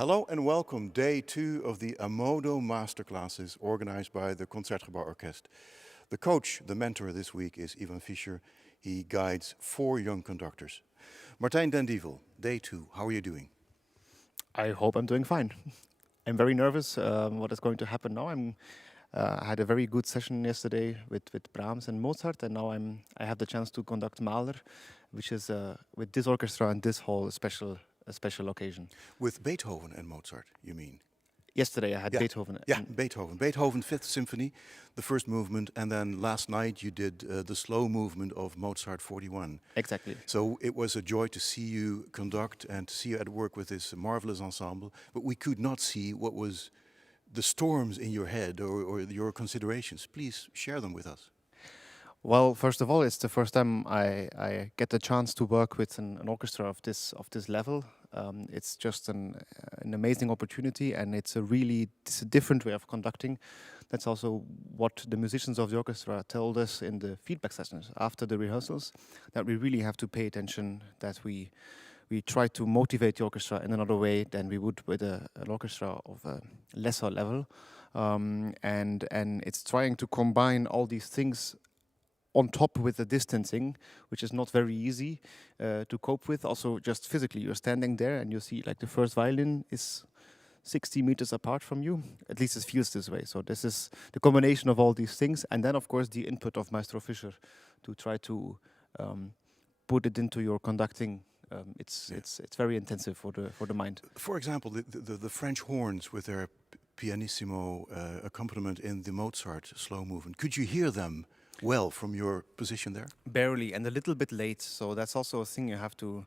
Hello and welcome, day 2 of the Ammodo Masterclasses organized by the Concertgebouworkest. The coach, the mentor this week is Iván Fischer. He guides 4 young conductors. Martijn Dendievel, day 2, how are you doing? I hope I'm doing fine. I'm very nervous what is going to happen now. I had a very good session yesterday with Brahms and Mozart, and now I have the chance to conduct Mahler, which is with this orchestra and this whole a special occasion. With Beethoven and Mozart, you mean? Yesterday I had Beethoven. Yeah, Beethoven. Beethoven 5th Symphony, the first movement, and then last night you did the slow movement of Mozart 41. Exactly. So it was a joy to see you conduct and to see you at work with this marvelous ensemble, but we could not see what was the storms in your head or your considerations. Please share them with us. Well, first of all, it's the first time I get the chance to work with an orchestra of this level. It's just an amazing opportunity, and it's a different way of conducting. That's also what the musicians of the orchestra told us in the feedback sessions after the rehearsals, that we really have to pay attention, that we try to motivate the orchestra in another way than we would with an orchestra of a lesser level. And it's trying to combine all these things on top with the distancing, which is not very easy to cope with. Also, just physically, you're standing there and you see like the first violin is 60 meters apart from you. At least it feels this way. So this is the combination of all these things. And then, of course, the input of Maestro Fischer to try to put it into your conducting. It's very intensive for the mind. For example, the French horns with their pianissimo accompaniment in the Mozart slow movement. Could you hear them well from your position there? Barely, and a little bit late. So that's also a thing you have to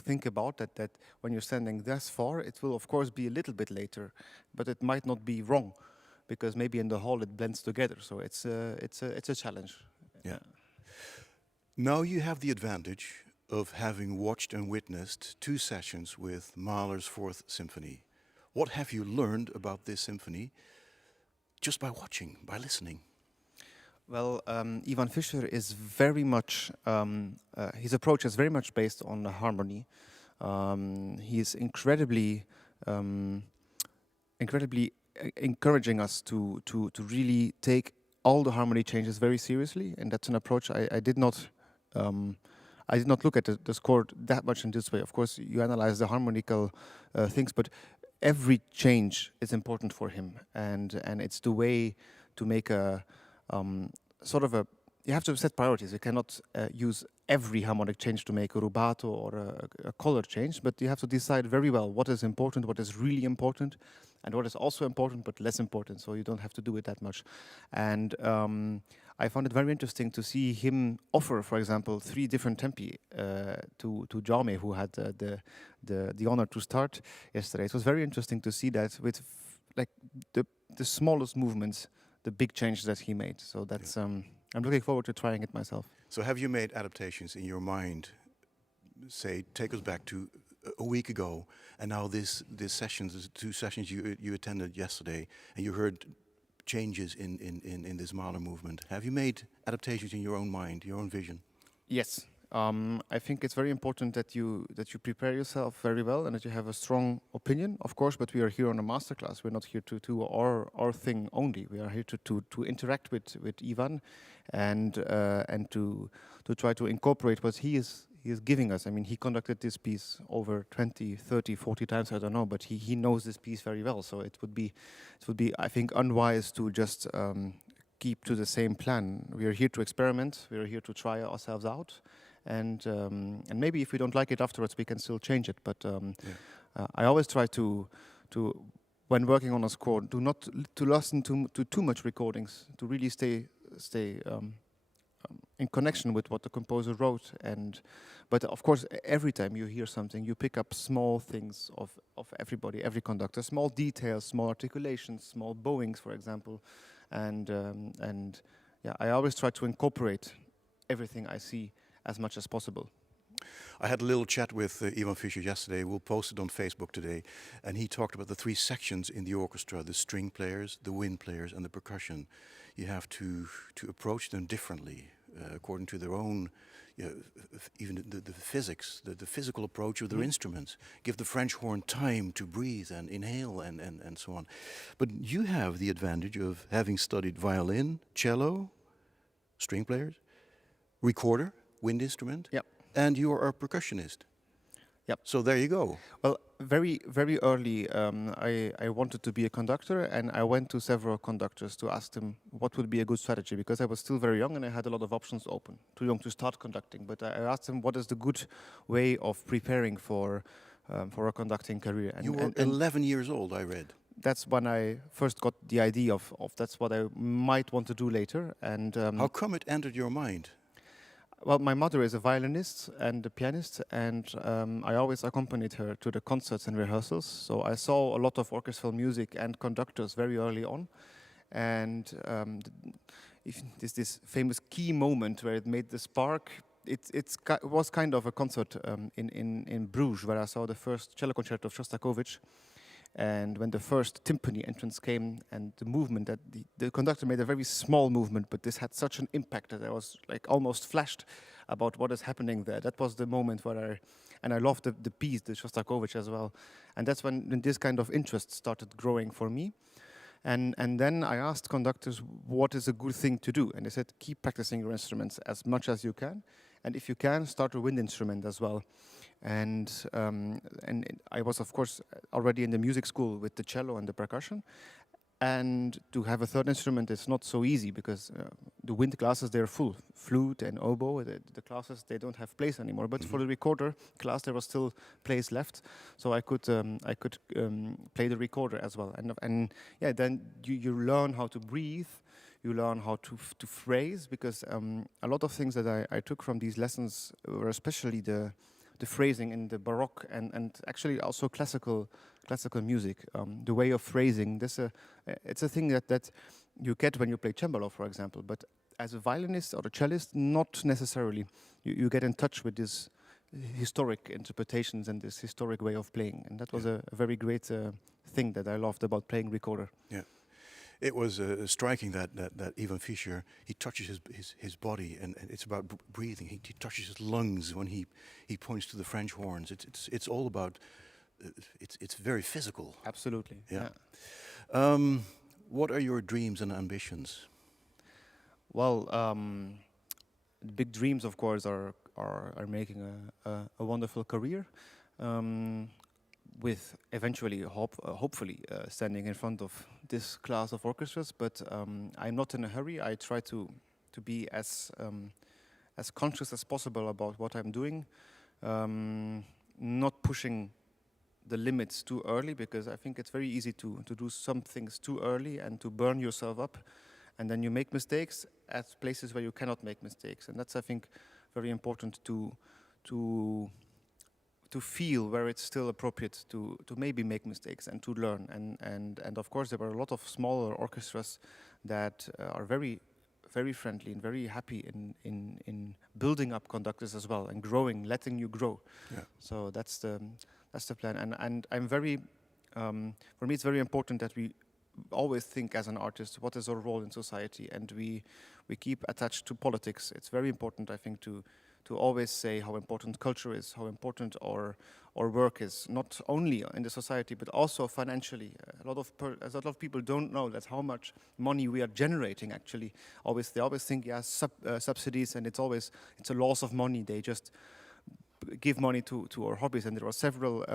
think about. That when you're standing this far, it will of course be a little bit later, but it might not be wrong, because maybe in the hall it blends together. So it's a challenge. Yeah. Now you have the advantage of having watched and witnessed 2 sessions with Mahler's 4th Symphony. What have you learned about this symphony just by watching, by listening? Well, Iván Fischer is very much, his approach is very much based on the harmony. He is incredibly encouraging us to really take all the harmony changes very seriously, and that's an approach I did not look at the score that much in this way. Of course, you analyze the harmonical things, but every change is important for him, and it's the way to make a you have to set priorities. You cannot use every harmonic change to make a rubato or a color change, but you have to decide very well what is important, what is really important, and what is also important but less important, so you don't have to do it that much. And I found it very interesting to see him offer, for example, 3 different tempi to Jaume, who had the honor to start yesterday. It was very interesting to see that with like the smallest movements, the big changes that he made. So that's I'm looking forward to trying it myself. So have you made adaptations in your mind? Say, take us back to a week ago, and now this sessions, this 2 sessions you attended yesterday, and you heard changes in this Mahler movement. Have you made adaptations in your own mind, your own vision? Yes. I think it's very important that you prepare yourself very well and that you have a strong opinion, of course. But we are here on a masterclass. We're not here to do our thing only. We are here to interact with Iván and to try to incorporate what he is giving us. I mean, he conducted this piece over 20, 30, 40 times. I don't know, but he knows this piece very well. So it would be I think unwise to just keep to the same plan. We are here to experiment. We are here to try ourselves out. And maybe if we don't like it afterwards, we can still change it. But I always try to when working on a score, not to listen to too much recordings, to really stay in connection with what the composer wrote. But of course, every time you hear something, you pick up small things of everybody, every conductor, small details, small articulations, small bowings, for example, and I always try to incorporate everything I see as much as possible. I had a little chat with Iván Fischer yesterday. We'll post it on Facebook today. And he talked about the 3 sections in the orchestra, the string players, the wind players, and the percussion. You have to approach them differently, according to their own even the physics, the physical approach of their instruments. Give the French horn time to breathe and inhale and so on. But you have the advantage of having studied violin, cello, string players, recorder, wind instrument, Yep. and you are a percussionist. Yep. So there you go. Well, very, very early, I wanted to be a conductor, and I went to several conductors to ask them what would be a good strategy, because I was still very young and I had a lot of options open. Too young to start conducting, but I asked them what is the good way of preparing for a conducting career. And you were 11 years old, I read. That's when I first got the idea of that's what I might want to do later. And how come it entered your mind? Well, my mother is a violinist and a pianist, and I always accompanied her to the concerts and rehearsals. So I saw a lot of orchestral music and conductors very early on. And this famous key moment where it made the spark, it was kind of a concert in Bruges, where I saw the first cello concerto of Shostakovich. And when the first timpani entrance came and the movement, that the conductor made a very small movement, but this had such an impact that I was like almost flashed about what is happening there. That was the moment where I loved the piece, the Shostakovich as well. And that's when this kind of interest started growing for me. And then I asked conductors what is a good thing to do. And they said, keep practicing your instruments as much as you can. And if you can, start a wind instrument as well. And I was, of course, already in the music school with the cello and the percussion. And to have a third instrument is not so easy, because the wind classes, they're full. Flute and oboe, the classes, they don't have place anymore. But for the recorder class, there was still place left. So I could play the recorder as well. And yeah, then you learn how to breathe. You learn how to phrase, because a lot of things that I took from these lessons were especially the phrasing in the Baroque and actually also classical music, the way of phrasing. It's a thing that you get when you play cembalo, for example. But as a violinist or a cellist, not necessarily. You get in touch with this historic interpretations and this historic way of playing, and that was a very great thing that I loved about playing recorder. Yeah. It was striking that Iván Fischer, he touches his body, and it's about breathing. He touches his lungs when he points to the French horns. It's all about. It's very physical. Absolutely. Yeah. What are your dreams and ambitions? Well, big dreams, of course, are making a wonderful career. With eventually, hopefully, standing in front of this class of orchestras, but I'm not in a hurry. I try to be as conscious as possible about what I'm doing, not pushing the limits too early, because I think it's very easy to do some things too early and to burn yourself up, and then you make mistakes at places where you cannot make mistakes, and that's, I think, very important to feel where it's still appropriate to maybe make mistakes and to learn. And of course, there were a lot of smaller orchestras that are very, very friendly and very happy in building up conductors as well and growing, letting you grow. Yeah. So that's the plan. And I'm very, for me, it's very important that we always think as an artist, what is our role in society? And we keep attached to politics. It's very important, I think, to always say how important culture is, how important our work is, not only in the society, but also financially. A lot of people don't know that how much money we are generating, actually. They always think, subsidies, and it's a loss of money. They just give money to our hobbies, and there are several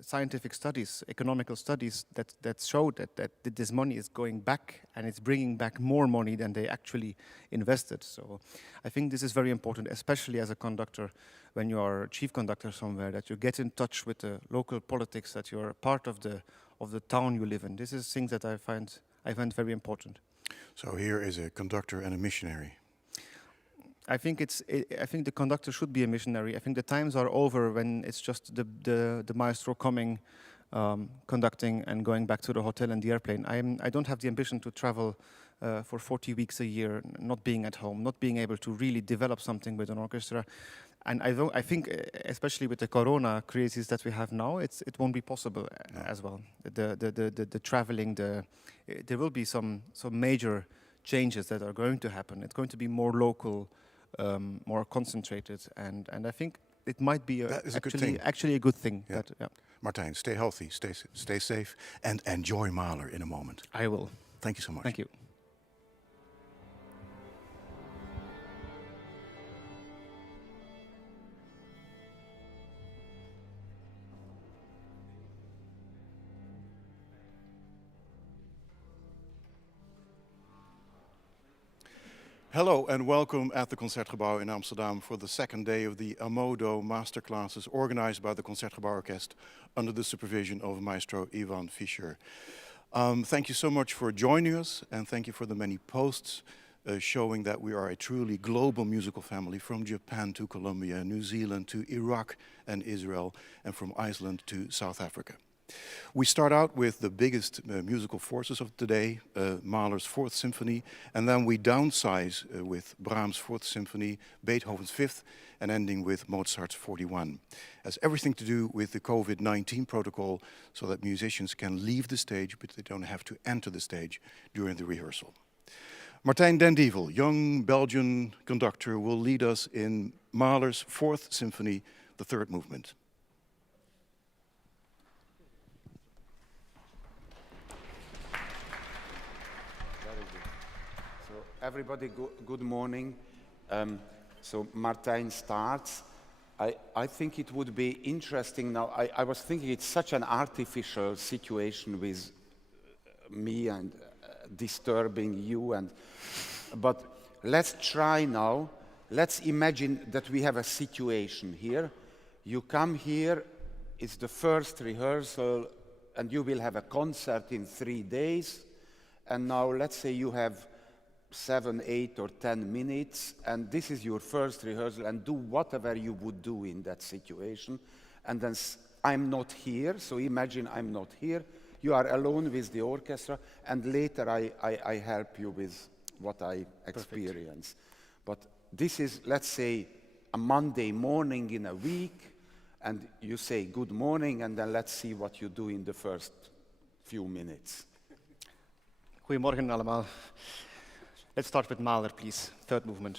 scientific studies, economical studies that show that this money is going back, and it's bringing back more money than they actually invested. So I think this is very important, especially as a conductor, when you are chief conductor somewhere, that you get in touch with the local politics, that you're a part of the town you live in. This is things that I find very important. So here is a conductor and a missionary. I think the conductor should be a missionary. I think the times are over when it's just the maestro coming, conducting, and going back to the hotel and the airplane. I don't have the ambition to travel for 40 weeks a year, not being at home, not being able to really develop something with an orchestra. And I think, especially with the corona crisis that we have now, it won't be possible as well. The traveling, there will be some major changes that are going to happen. It's going to be more local more concentrated, and I think it might be That is a good thing. actually a good thing. Yeah. That, Martijn, stay healthy, stay safe, and enjoy Mahler in a moment. I will. Thank you so much. Thank you. Hello and welcome at the Concertgebouw in Amsterdam for the second day of the Ammodo Masterclasses organized by the Concertgebouworkest under the supervision of Maestro Iván Fischer. Thank you so much for joining us, and thank you for the many posts showing that we are a truly global musical family, from Japan to Colombia, New Zealand to Iraq and Israel, and from Iceland to South Africa. We start out with the biggest musical forces of today, Mahler's Fourth Symphony, and then we downsize with Brahms' Fourth Symphony, Beethoven's Fifth, and ending with Mozart's 41. It has everything to do with the COVID-19 protocol, so that musicians can leave the stage, but they don't have to enter the stage during the rehearsal. Martijn Dendievel, young Belgian conductor, will lead us in Mahler's Fourth Symphony, the third movement. Everybody, good morning. So Martijn starts. I think it would be interesting now. I was thinking it's such an artificial situation with me and disturbing you. But let's try now. Let's imagine that we have a situation here. You come here, it's the first rehearsal, and you will have a concert in 3 days. And now let's say you have 7, 8, or 10 minutes, and this is your first rehearsal, and do whatever you would do in that situation. And then I'm not here, so imagine I'm not here. You are alone with the orchestra, and later I help you with what I experience. But this is, let's say, a Monday morning in a week, and you say good morning, and then let's see what you do in the first few minutes. Goedemorgen allemaal. Let's start with Mahler, please. Third movement.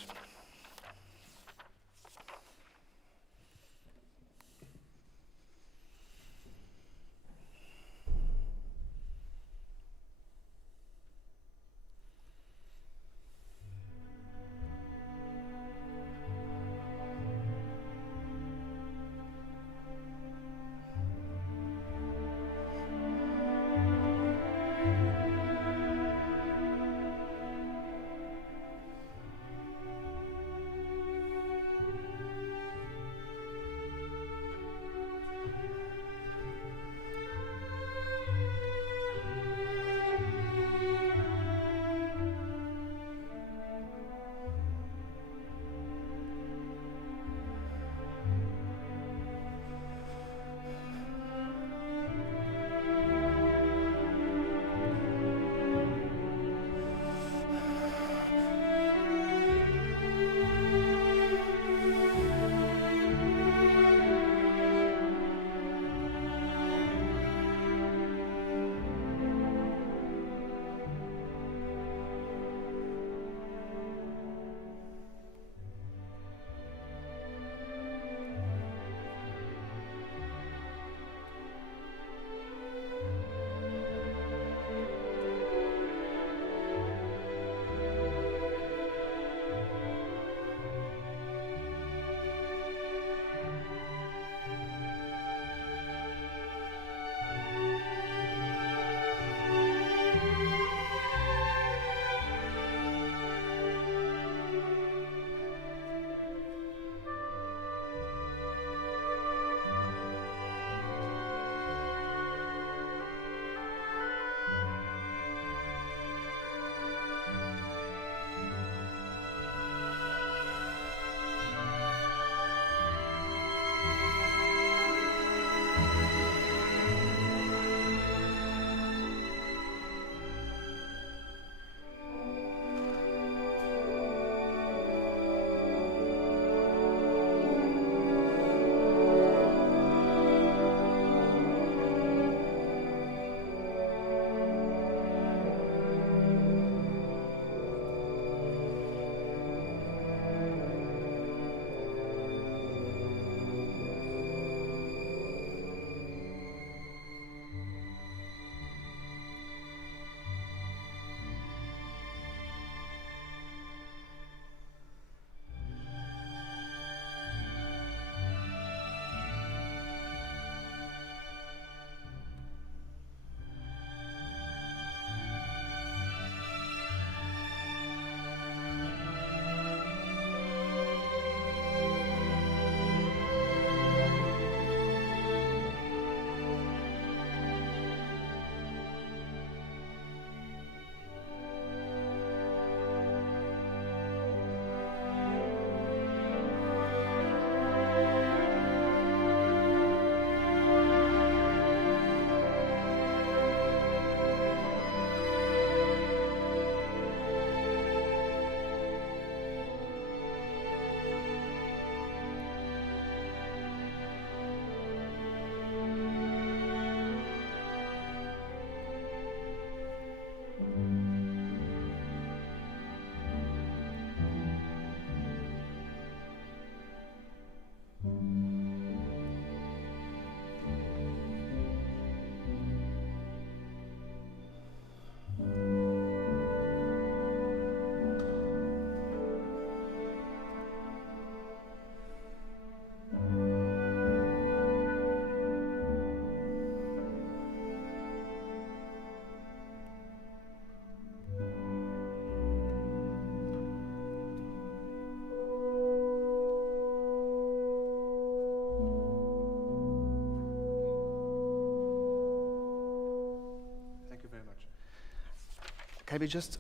Can we just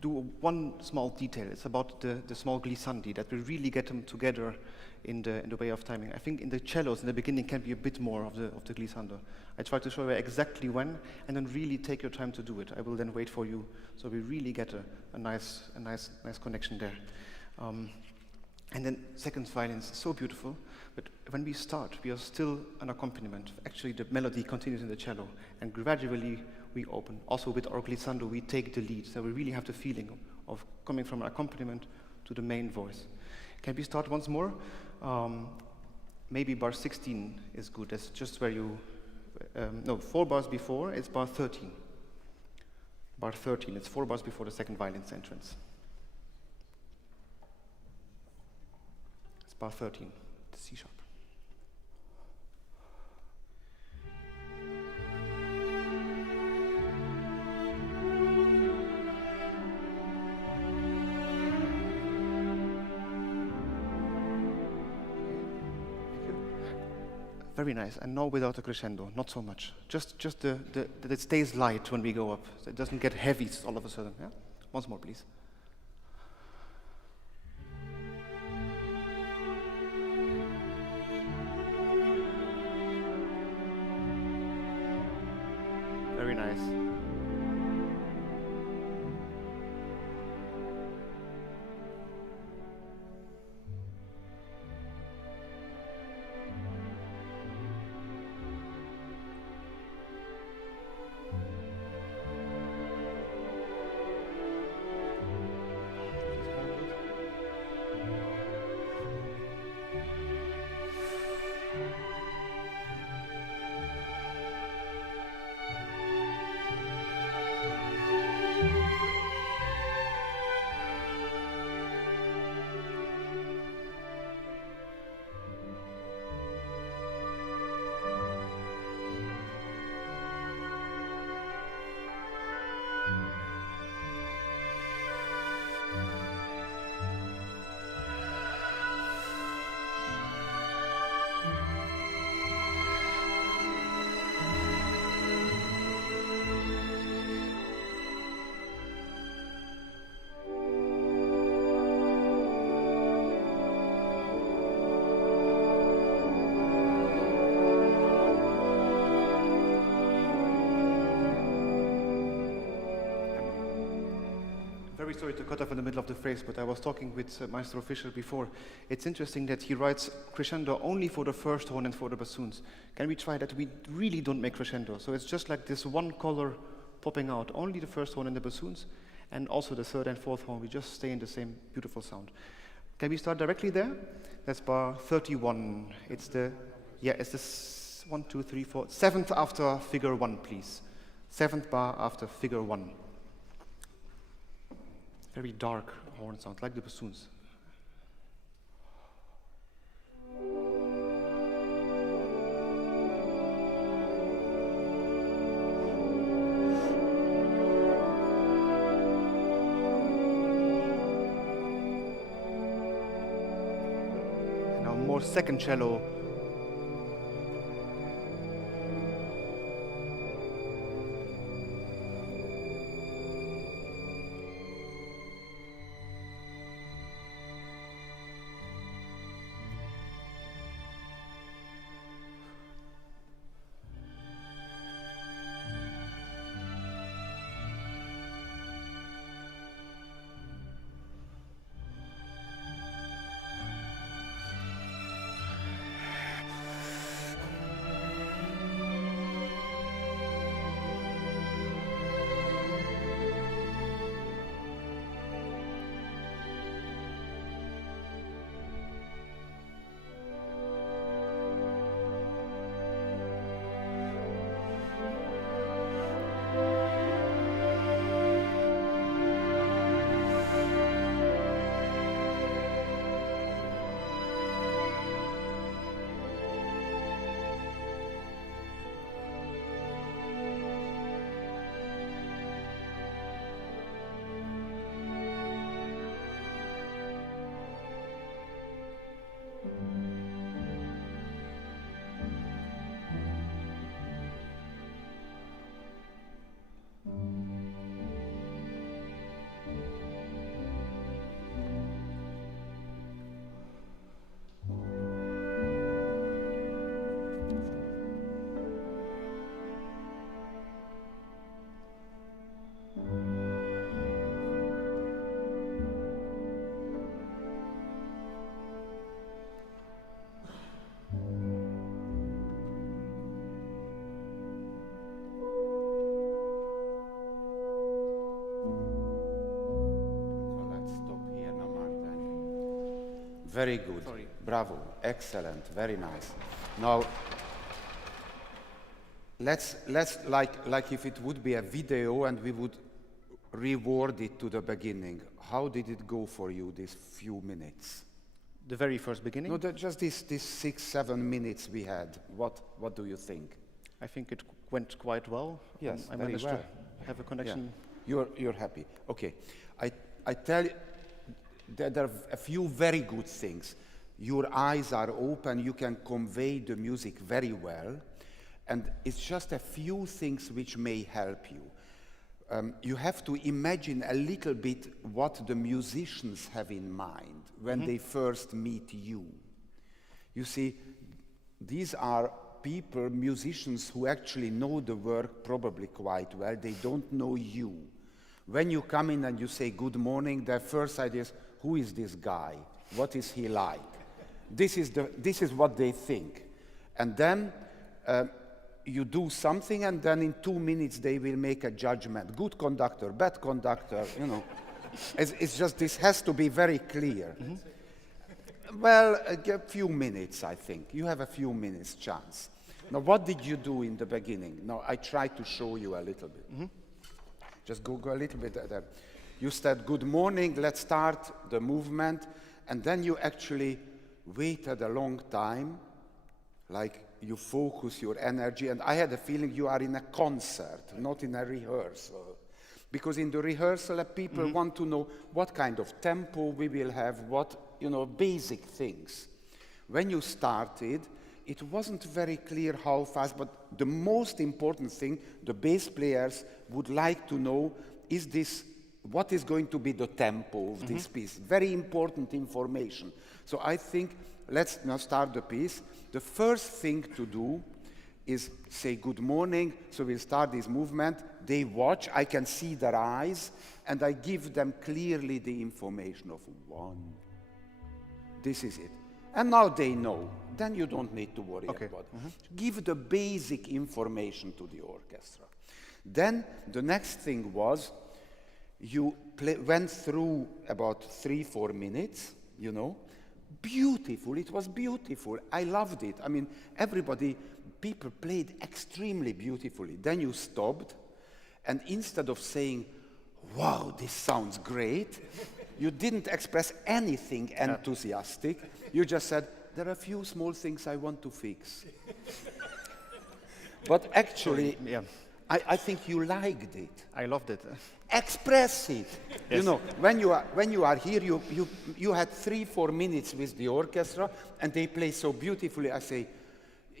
do one small detail? It's about the small glissandi, that we really get them together in the way of timing. I think in the cellos in the beginning can be a bit more of the glissando. I try to show you exactly when, and then really take your time to do it. I will then wait for you, so we really get a nice connection there. And then second violin is so beautiful, but when we start, we are still an accompaniment. Actually, the melody continues in the cello, and gradually we open. Also with our glissando, we take the lead, so we really have the feeling of coming from an accompaniment to the main voice. Can we start once more? Maybe bar 16 is good. That's just where you, 4 bars before, it's bar 13. Bar 13, it's 4 bars before the second violin's entrance. It's bar 13, the C sharp. Very nice, and now without a crescendo, not so much. Just that it stays light when we go up, so it doesn't get heavy all of a sudden. Yeah? Once more, please. Very nice. Very sorry to cut off in the middle of the phrase, but I was talking with Maestro Fischer before. It's interesting that he writes crescendo only for the first horn and for the bassoons. Can we try that? We really don't make crescendo, so it's just like this one color popping out, only the first horn and the bassoons, and also the third and fourth horn. We just stay in the same beautiful sound. Can we start directly there? That's bar 31. It's the 1, 2, 3, 4, 7th after figure 1, please. 7th bar after figure 1. Very dark horn sound, like the bassoons. And now more second cello. Very good. Sorry. Bravo. Excellent. Very nice. Now, let's like if it would be a video and we would reward it to the beginning. How did it go for you, these few minutes? The very first beginning? No, just these 6-7 minutes we had. What do you think? I think it went quite well. Yes, I very managed well. to have a connection. Yeah. You're happy. Okay. I tell you, there are a few very good things. Your eyes are open, you can convey the music very well, and it's just a few things which may help you. You have to imagine a little bit what the musicians have in mind when they first meet you. You see, these are people, musicians, who actually know the work probably quite well. They don't know you. When you come in and you say good morning, their first idea is, who is this guy? What is he like? This is what they think. And then you do something, and then in 2 minutes they will make a judgment. Good conductor, bad conductor, you know. It's just, this has to be very clear. Well, a few minutes, I think. You have a few minutes chance. Now, what did you do in the beginning? Now, I tried to show you a little bit. Just go a little bit there. You said, good morning, let's start the movement. And then you actually waited a long time, like you focus your energy. And I had a feeling you are in a concert, not in a rehearsal. Because in the rehearsal, people want to know what kind of tempo we will have, what, you know, basic things. When you started, it wasn't very clear how fast, but the most important thing the bass players would like to know is this, what is going to be the tempo of this piece? Very important information. So I think, let's now start the piece. The first thing to do is say good morning, so we'll start this movement. They watch, I can see their eyes, and I give them clearly the information of 1. This is it. And now they know. Then you don't need to worry about it. Give the basic information to the orchestra. Then the next thing was, you went through about 3-4 minutes, you know. Beautiful, it was beautiful. I loved it. I mean, people played extremely beautifully. Then you stopped, and instead of saying, wow, this sounds great, you didn't express anything enthusiastic. You just said, there are a few small things I want to fix. But actually, I think you liked it. I loved it. Express it. Yes. You know, when you are here, you had 3-4 minutes with the orchestra, and they play so beautifully. I say,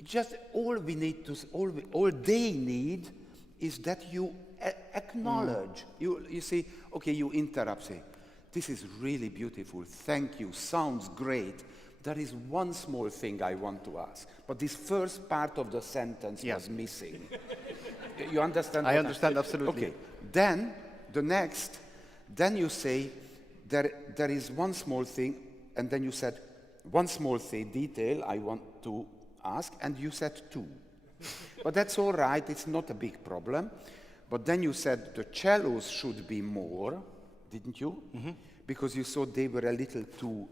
just all they need is that you acknowledge. You say, okay, you interrupt, say, this is really beautiful. Thank you. Sounds great. There is one small thing I want to ask, but this first part of the sentence was missing. You understand? I understand, absolutely. Okay. Then then you say, there is one small thing, and then you said, one small thing, detail I want to ask, and you said 2. But that's all right, it's not a big problem. But then you said the cellos should be more, didn't you? Because you thought they were a little too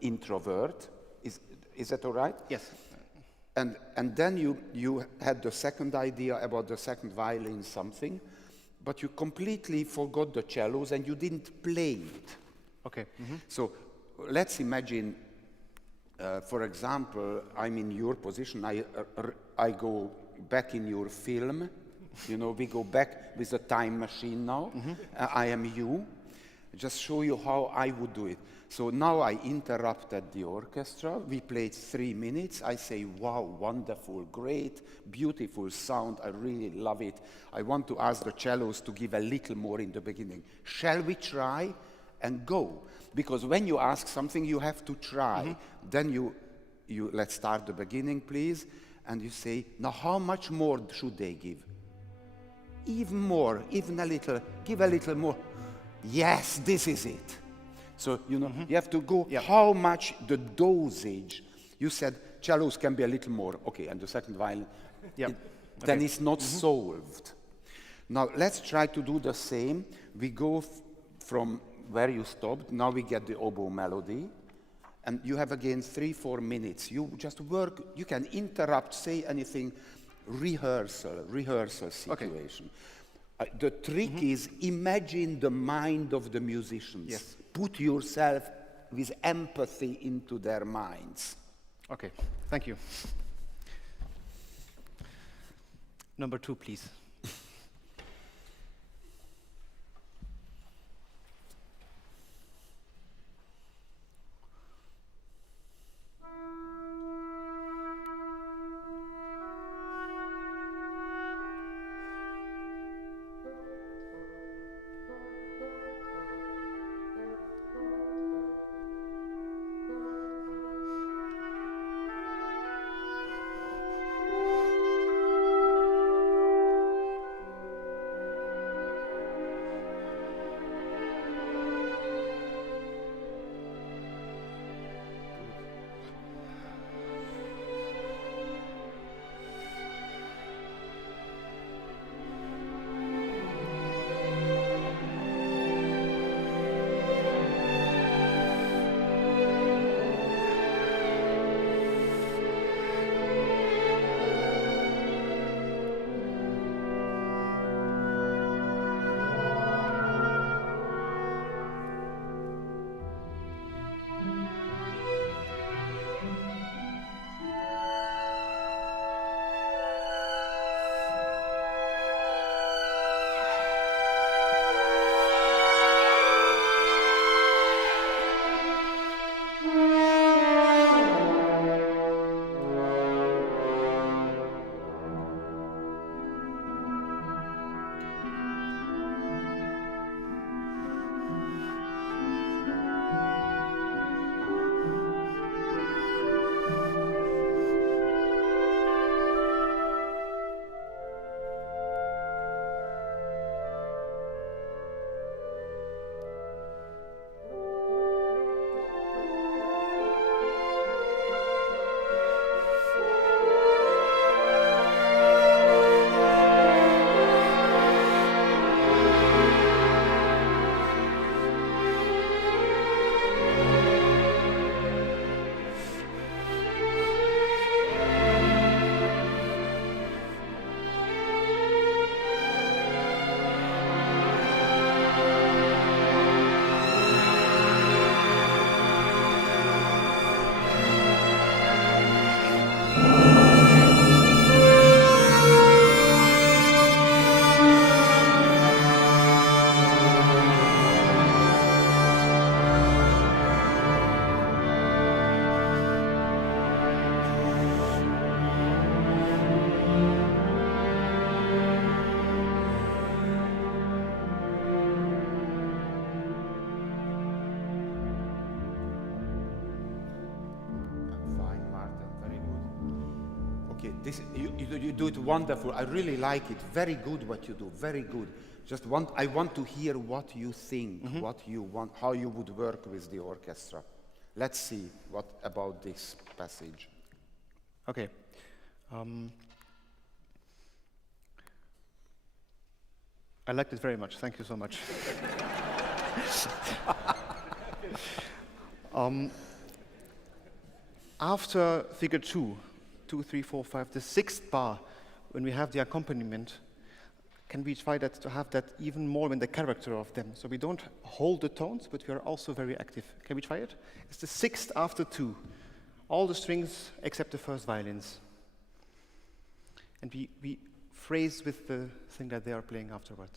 introvert. Is that all right? Yes. And then you had the second idea about the second violin something, but you completely forgot the cellos and you didn't play it. Okay. So let's imagine, for example, I'm in your position. I go back in your film. You know, we go back with a time machine now. I am you. Just show you how I would do it. So now I interrupted the orchestra. We played 3 minutes. I say, wow, wonderful, great, beautiful sound. I really love it. I want to ask the cellos to give a little more in the beginning. Shall we try? And go. Because when you ask something, you have to try. Then you let's start the beginning, please. And you say, now how much more should they give? Even more, even a little, give a little more. Yes, this is it. So, you know, you have to go, how much the dosage. You said cellos can be a little more. Okay, and the second violin, then it's not solved. Now, let's try to do the same. We go from where you stopped. Now we get the oboe melody. And you have again 3-4 minutes. You just work, you can interrupt, say anything, rehearsal situation. The trick is imagine the mind of the musicians. Yes. Put yourself with empathy into their minds. Okay, thank you. Number 2, please. You do it wonderful. I really like it. Very good what you do. Very good. I want to hear what you think, what you want, how you would work with the orchestra. Let's see what about this passage. Okay. I liked it very much. Thank you so much. After figure 2, 2, 3, 4, 5, the 6th bar, when we have the accompaniment, can we try that to have that even more in the character of them? So we don't hold the tones, but we are also very active. Can we try it? It's the 6th after 2. All the strings except the first violins. And we phrase with the thing that they are playing afterward.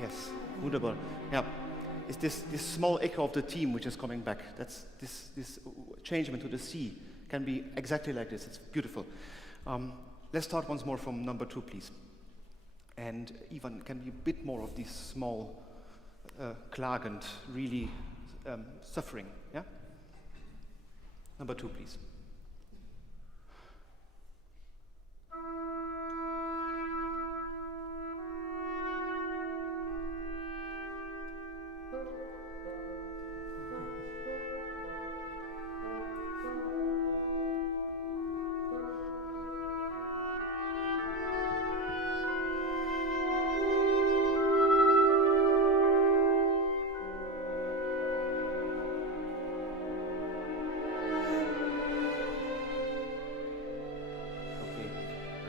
Yes, wunderbar. Yeah, it's this small echo of the theme which is coming back. That's this changement to the C can be exactly like this. It's beautiful. Let's start once more from number 2, please. And Ivan, can be a bit more of these small, klagend, really suffering. Yeah. Number 2, please.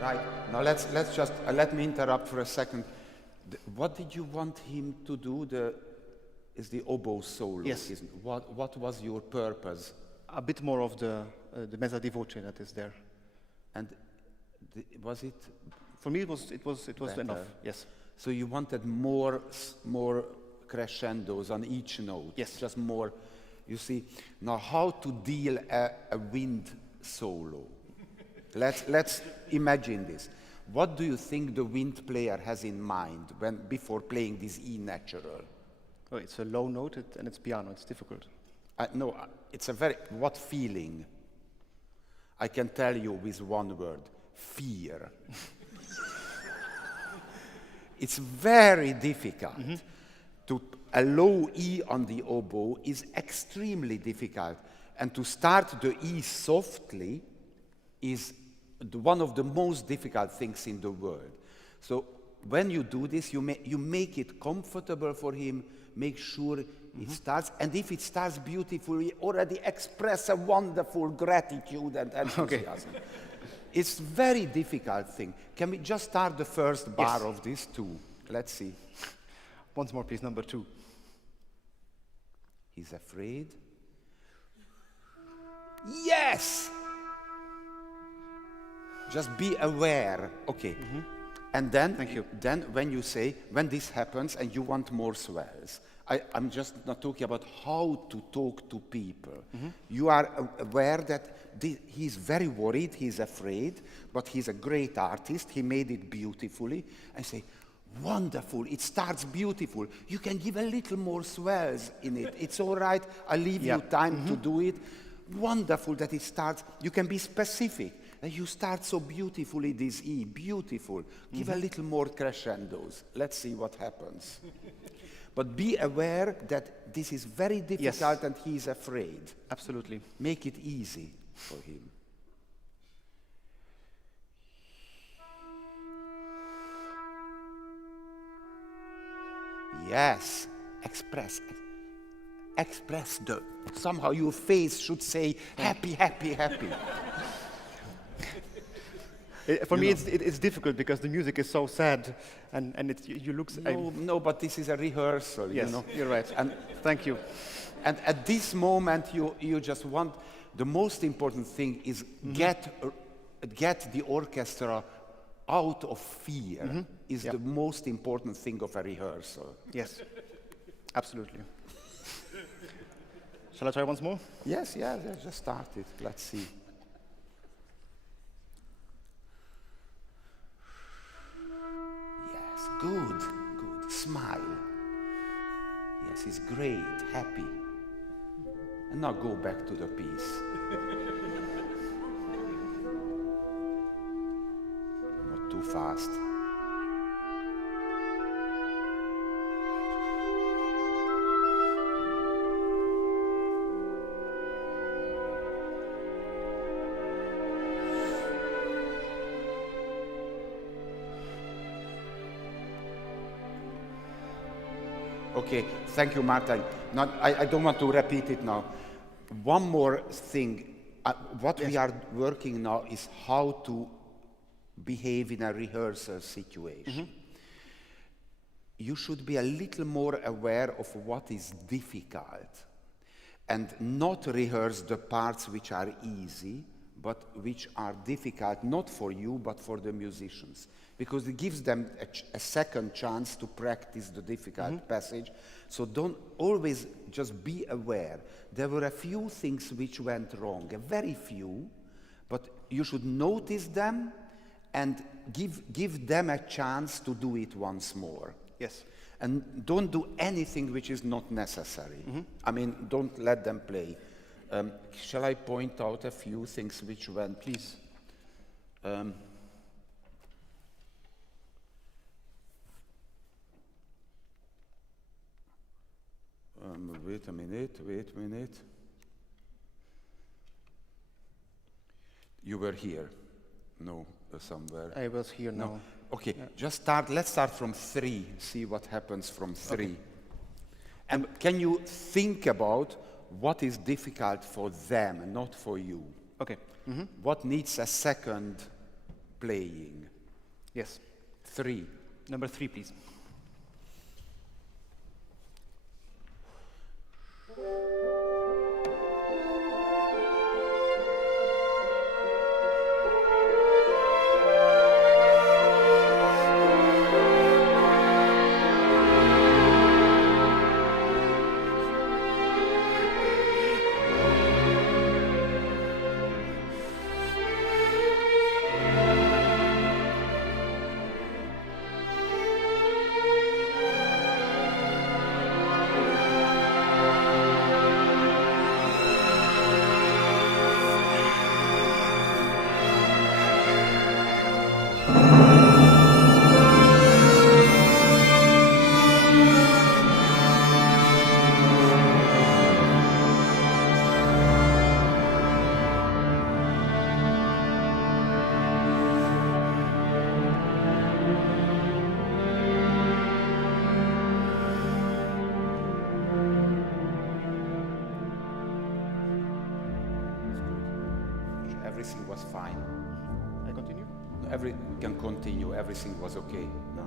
Right. Now let's just let me interrupt for a second. What did you want him to do? Is the oboe solo? Yes. Isn't it? What was your purpose? A bit more of the mezza di voce that is there. And was it? For me, it was Better. enough. Yes. So you wanted more crescendos on each note. Yes. Just more. You see, now how to deal a wind solo? Let's imagine this. What do you think the wind player has in mind before playing this E natural? Oh, it's a low note and it's piano. It's difficult. No, it's what feeling? I can tell you with one word: fear. It's very difficult. To a low E on the oboe is extremely difficult, and to start the E softly is one of the most difficult things in the world. So when you do this, you make it comfortable for him, make sure it starts, and if it starts beautifully, already express a wonderful gratitude and enthusiasm. Okay. It's a very difficult thing. Can we just start the first bar of this too? Let's see. Once more, please, number 2. He's afraid. Yes! Just be aware. Okay. And then, Thank you. Then when this happens and you want more swells, I'm just not talking about how to talk to people. You are aware that he's very worried, he's afraid, but he's a great artist, he made it beautifully. I say, wonderful, it starts beautiful. You can give a little more swells in it. It's all right, I'll leave you time to do it. Wonderful that it starts. You can be specific. You start so beautifully this E, beautiful. Give a little more crescendos. Let's see what happens. But be aware that this is very difficult and he's afraid. Absolutely. Make it easy for him. Yes, express somehow your face should say happy, happy, happy. For me, it's difficult because the music is so sad, and you look. No, but this is a rehearsal. Yes, you know? You're right. And thank you. And at this moment, you just want. The most important thing is get the orchestra out of fear. Is the most important thing of a rehearsal. Yes, absolutely. Shall I try once more? Yes, just start it. Let's see. Yes, good. Smile. Yes, it's great, happy. And now go back to the piece. Not too fast. Okay, thank you, Martijn. Now, I don't want to repeat it now. One more thing. What we are working now is how to behave in a rehearsal situation. You should be a little more aware of what is difficult and not rehearse the parts which are easy, but which are difficult, not for you, but for the musicians. Because it gives them a second chance to practice the difficult passage. So don't always just be aware. There were a few things which went wrong, a very few, but you should notice them and give them a chance to do it once more. Yes. And don't do anything which is not necessary. I mean, don't let them play. Shall I point out a few things which went, please? Wait a minute. You were here? No, somewhere. I was here now. No. Okay, let's start from 3, see what happens from 3. Okay. And can you think about what is difficult for them, not for you? Okay. What needs a second playing. Yes. 3. Number 3, please. Everything was fine. I continue? Can continue. Everything was okay now.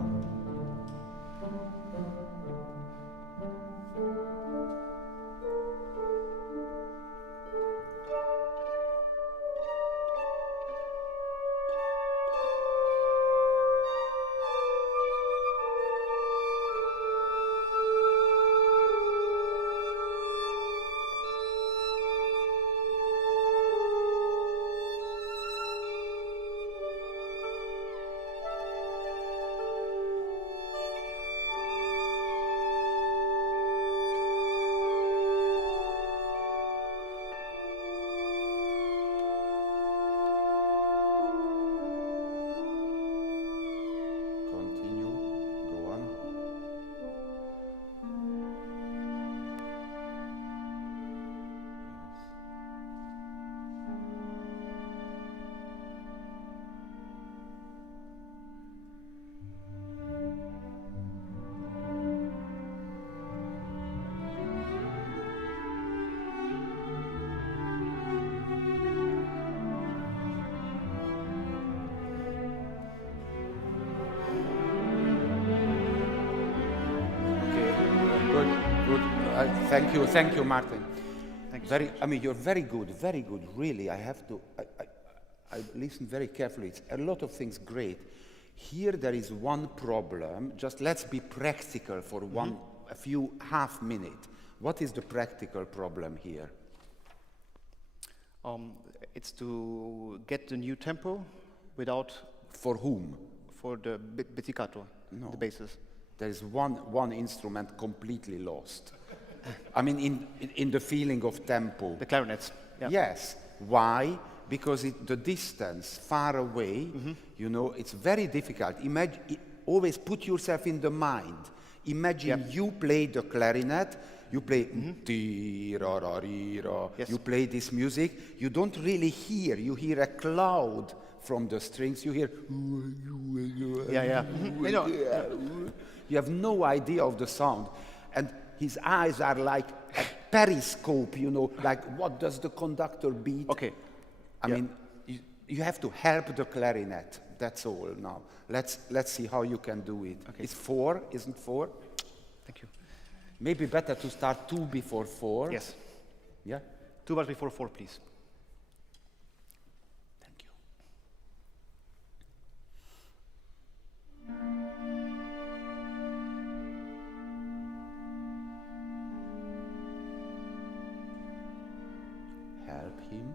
Thank you, Martin. Thank you. I mean, you're very good, really. I listened very carefully. It's a lot of things great. Here there is one problem. Just let's be practical for a few half minutes. What is the practical problem here? It's to get the new tempo without... For whom? For the pizzicato, No. the basses. There is one instrument completely lost. I mean, in the feeling of tempo. The clarinets. Yeah. Yes. Why? Because the distance, far away, you know, it's very difficult. Always put yourself in the mind. Imagine you play the clarinet, you play Yes. you play this music, you don't really hear. You hear a cloud from the strings, you hear... You have no idea of the sound. And his eyes are like a periscope, you know, like what does the conductor beat? Okay. I mean, you have to help the clarinet. That's all now. Let's see how you can do it. Okay. It's 4, isn't 4? Thank you. Maybe better to start 2 before 4. Yes. Yeah? 2 bars before 4, please. Thank you. Help him.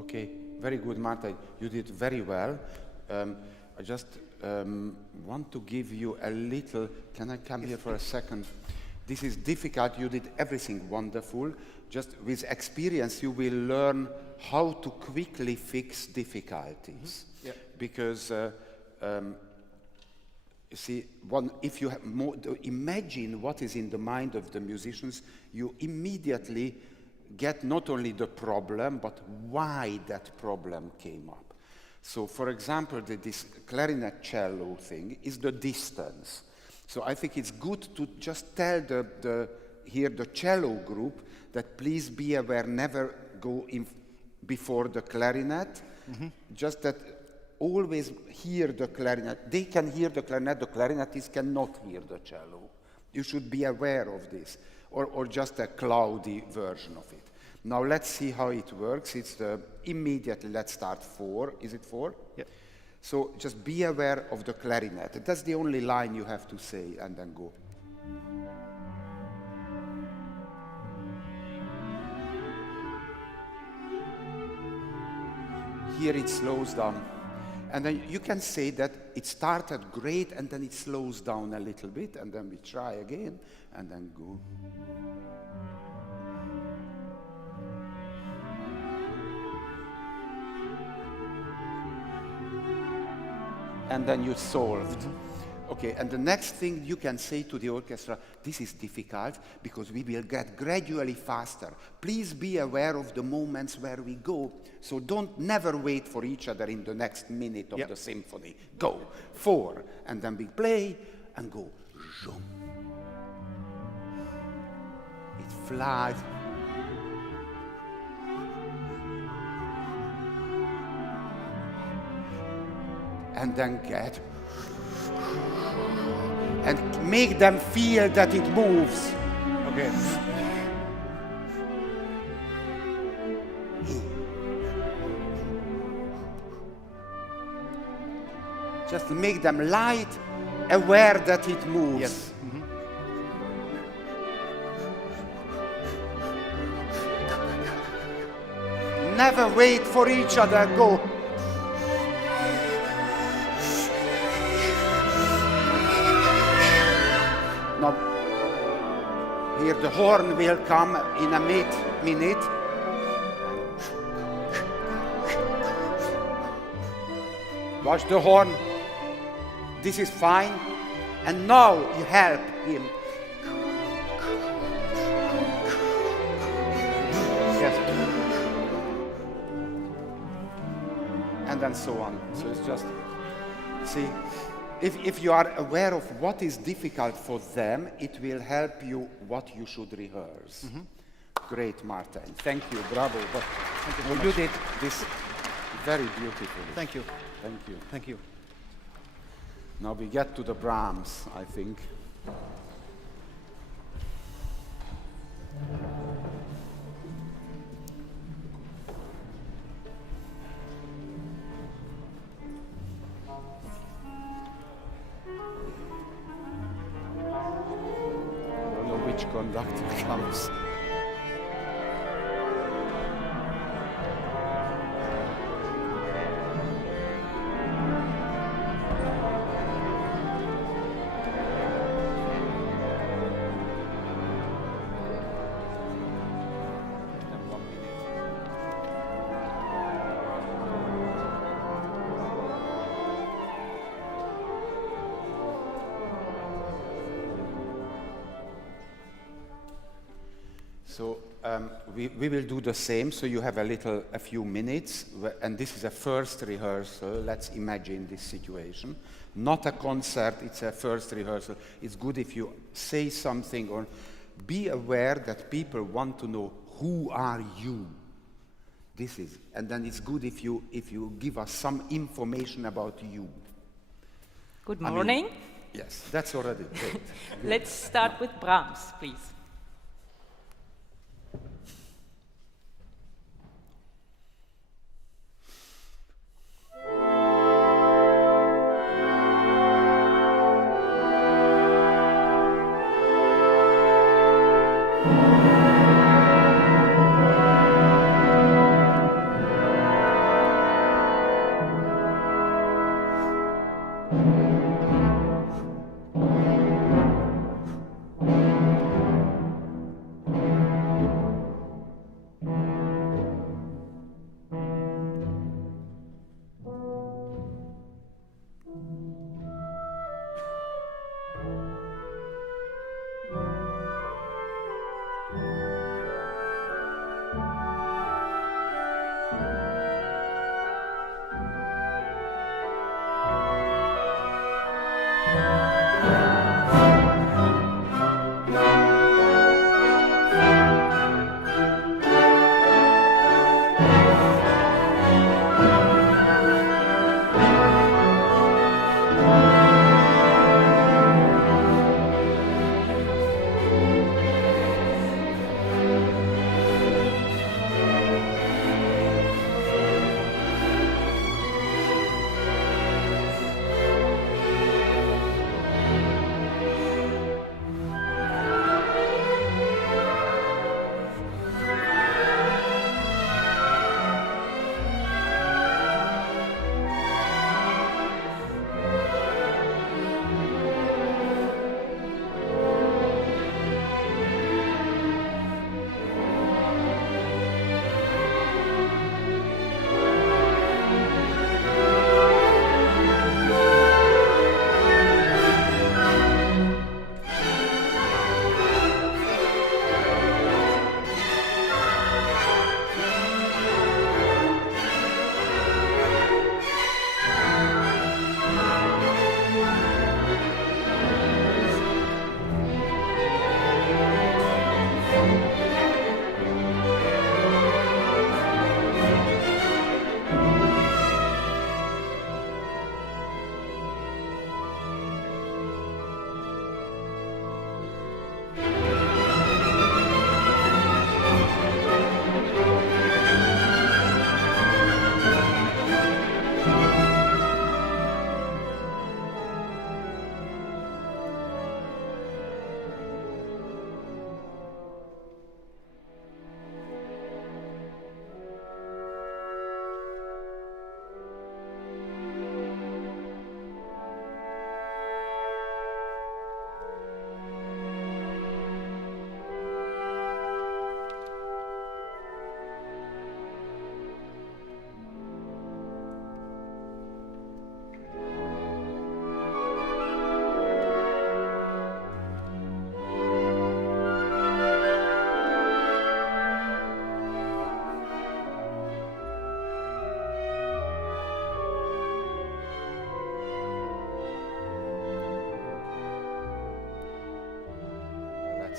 Okay, very good, Martijn. You did very well. I just want to give you a little, can I come here for a second? This is difficult, you did everything wonderful. Just with experience, you will learn how to quickly fix difficulties. Yeah. Because, you see, if you have more, imagine what is in the mind of the musicians, you immediately get not only the problem, but why that problem came up. So, for example, this clarinet cello thing is the distance. So I think it's good to just tell the cello group that please be aware, never go in before the clarinet. Just that always hear the clarinet. They can hear the clarinetist cannot hear the cello. You should be aware of this, or just a cloudy version of it. Now let's see how it works. It's immediately, let's start 4. Is it 4? Yeah. So just be aware of the clarinet. That's the only line you have to say, and then go. Here it slows down. And then you can say that it started great, and then it slows down a little bit, and then we try again, and then go. And then you solved. Okay, and the next thing you can say to the orchestra, this is difficult because we will get gradually faster. Please be aware of the moments where we go. So never wait for each other in the next minute of the symphony. Go, 4, and then we play and go. Zoom. It flies. And then get, and make them feel that it moves. Okay. Just make them light, aware that it moves. Yes. Never wait for each other, go. Now, here the horn will come in a minute. Watch the horn. This is fine. And now you help him. Yes. And then so on. So it's just, see, if you are aware of what is difficult for them, it will help you what you should rehearse. Great, Martijn. Thank you, bravo. But Thank you very you much. did this very beautifully. Thank you. Thank you. Thank you. Now we get to the Brahms, I think. I don't know which conductor comes. So we will do the same. So you have a few minutes, and this is a first rehearsal. Let's imagine this situation. Not a concert, it's a first rehearsal. It's good if you say something or be aware that people want to know, who are you? This is, and then it's good if you give us some information about you. Good morning. Yes, that's already great. Let's start with Brahms, please.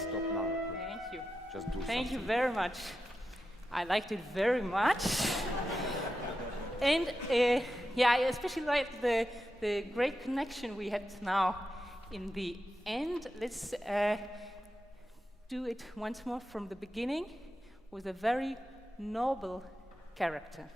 stop now. Thank you. Just do Thank you something. very much. I liked it very much. And yeah, I especially like the great connection we had now in the end. Let's do it once more from the beginning with a very noble character.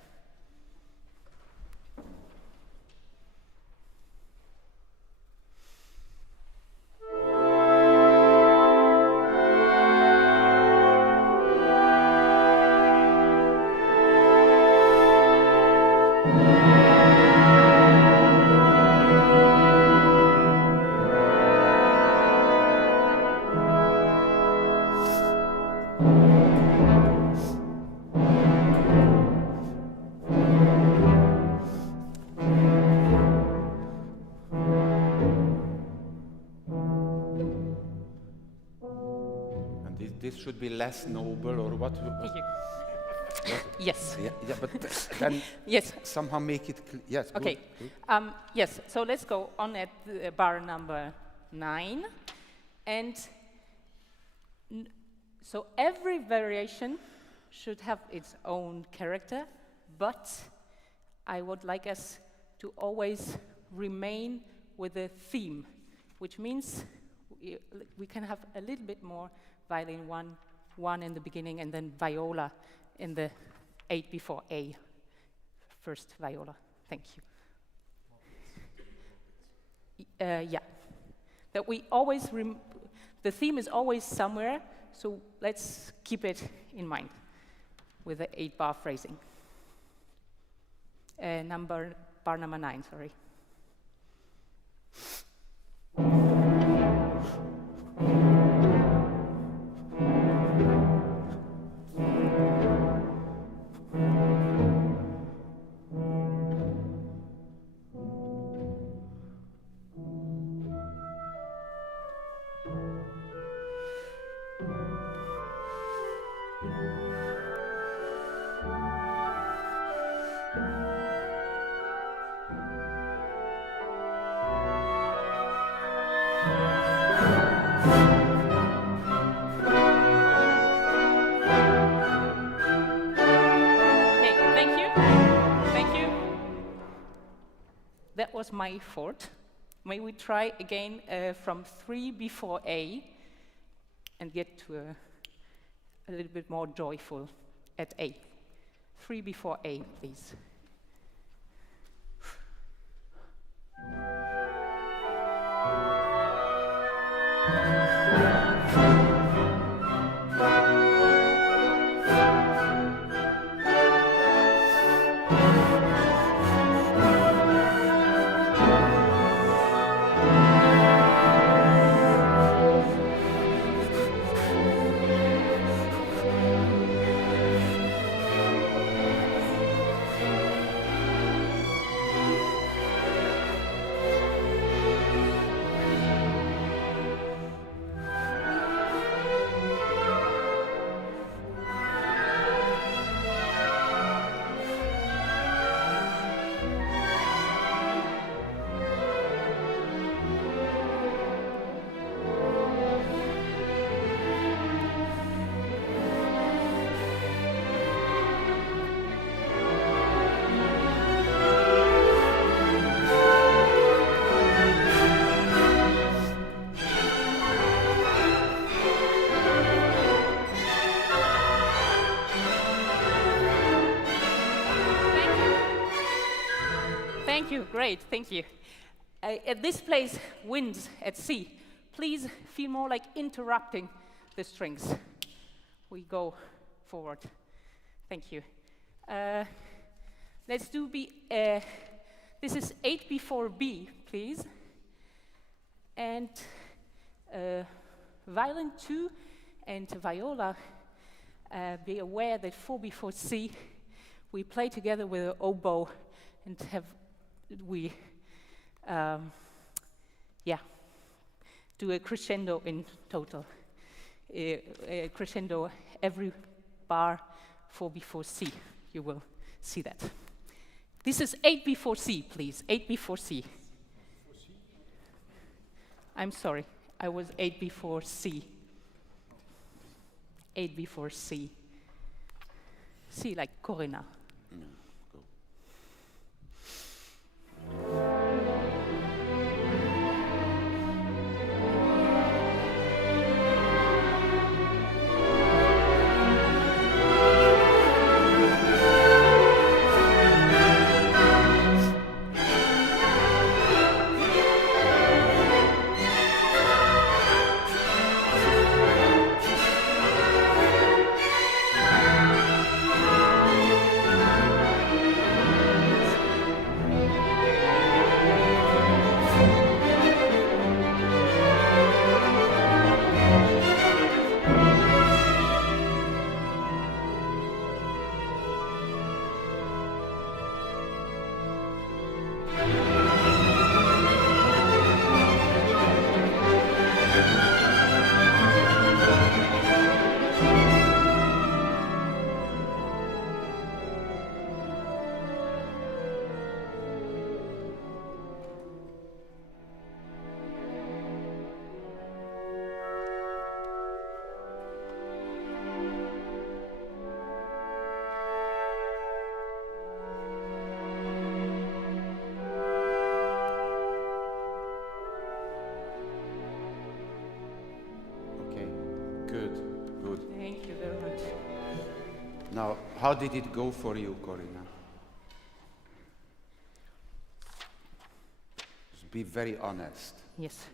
This should be less noble, or what? Thank you. Yes. Yeah, but then Yes. somehow make it clear. Yes. good, Okay. good. Yes. So let's go on at bar number 9, and so every variation should have its own character, but I would like us to always remain with a theme, which means we can have a little bit more violin one in the beginning, and then viola in the 8 before A. First viola. Thank you. Yeah. That we always, the theme is always somewhere, so let's keep it in mind with the 8-bar phrasing. Bar number 9, sorry. Was my fault. May we try again from 3 before A and get to a little bit more joyful at A. 3 before A, please. Thank you, great, thank you. At this place, winds at sea, please feel more like interrupting the strings. We go forward. Thank you. Let's do B. This is 8 before B, please. And violin 2 and viola, be aware that 4 before C, we play together with an oboe and do a crescendo in total. A crescendo every bar 4 before C. You will see that. This is 8 before C, please. 8 before C. I'm sorry, I was 8 before C. 8 before C. C like Corinna. Go. Good. Thank you very much. Now, how did it go for you, Corinna? Just be very honest. Yes.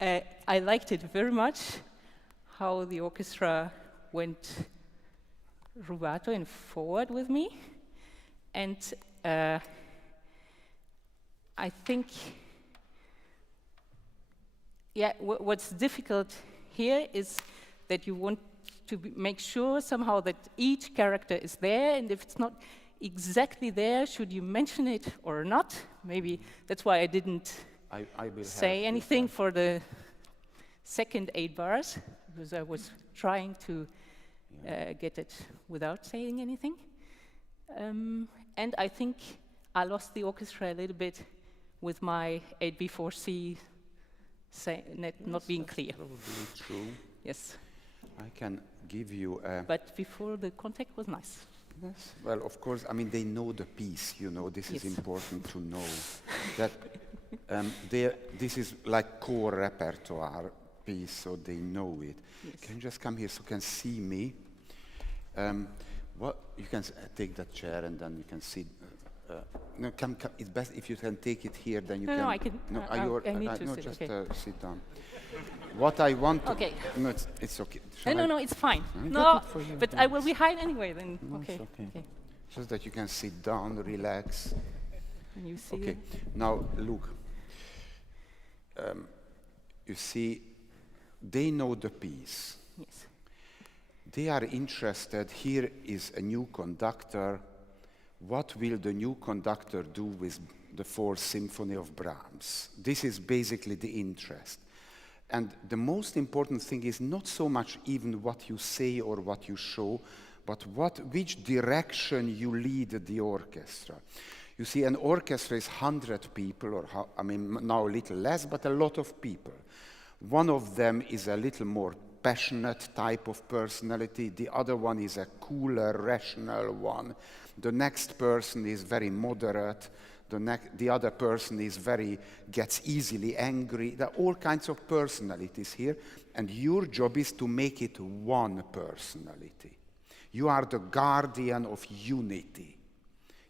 I liked it very much, how the orchestra went rubato and forward with me. And I think, what's difficult here is that you want to make sure somehow that each character is there, and if it's not exactly there, should you mention it or not? Maybe that's why I didn't I will say anything for the second 8 bars, because I was trying to get it without saying anything. And I think I lost the orchestra a little bit with my 8 before C not being clear. Probably true. Yes. I can give you a... But before, the contact was nice. Yes. Well, of course, I mean, they know the piece, you know, this is important to know. That this is like core repertoire piece, so they know it. Yes. Can you just come here so you can see me? You can take that chair and then you can see. No, come. It's best if you can take it here. Then you can. No, I can. No, I need to no, sit. just Okay. sit down. What I want. Okay. No, it's okay. No, it's fine. I No, got it for you. but I will be high anyway. Then No, okay. it's okay. Just that you can sit down, relax. And you see. Okay. Now look. You see, they know the piece. Yes. They are interested. Here is a new conductor. What will the new conductor do with the Fourth Symphony of Brahms? This is basically the interest. And the most important thing is not so much even what you say or what you show, but which direction you lead the orchestra. You see, an orchestra is 100 people, or now a little less, but a lot of people. One of them is a little more passionate type of personality. The other one is a cooler, rational one. The next person is very moderate. The other person gets easily angry. There are all kinds of personalities here, and your job is to make it one personality. You are the guardian of unity.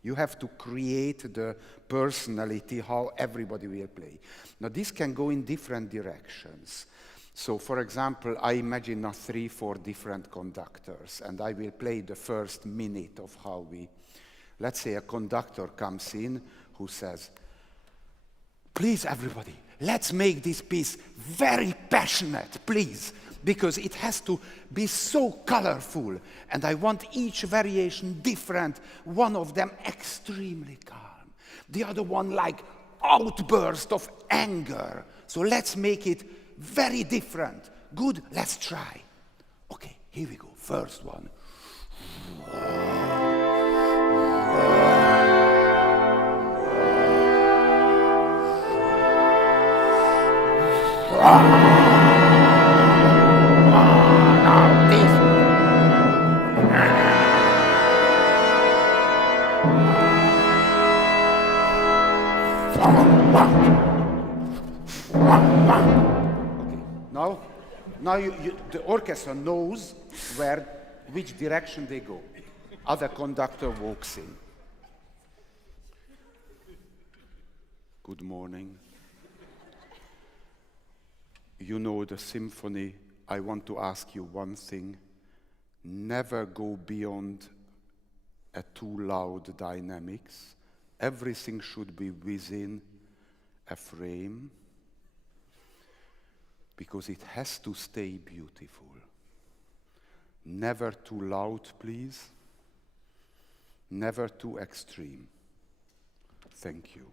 You have to create the personality, how everybody will play. Now, this can go in different directions. So, for example, I imagine now 3, 4 different conductors, and I will play the first minute of how we... Let's say a conductor comes in who says, please, everybody, let's make this piece very passionate, please, because it has to be so colorful, and I want each variation different, one of them extremely calm, the other one like outburst of anger. So let's make it very different. Good, let's try. Okay, here we go, first one. Okay. Now the orchestra knows which direction they go. Other conductor walks in. Good morning. You know the symphony. I want to ask you one thing. Never go beyond a too loud dynamics. Everything should be within a frame, because it has to stay beautiful. Never too loud, please. Never too extreme. Thank you.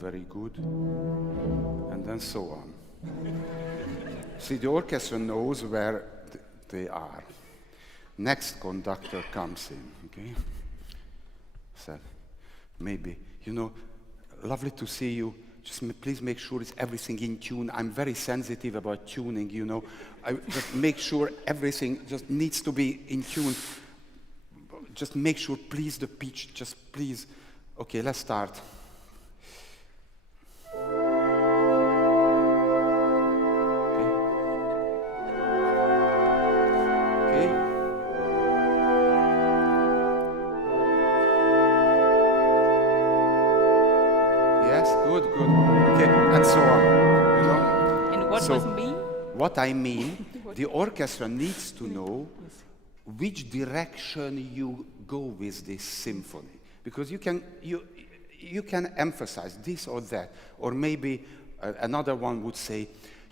Very good, and then so on. See, the orchestra knows where they are. Next conductor comes in, okay? So, maybe, lovely to see you. Just please make sure it's everything in tune. I'm very sensitive about tuning, I just make sure everything just needs to be in tune. Just make sure, please, the pitch, just please. Okay, let's start. What I mean, the orchestra needs to know which direction you go with this symphony, because you can emphasize this or that, or maybe another one would say,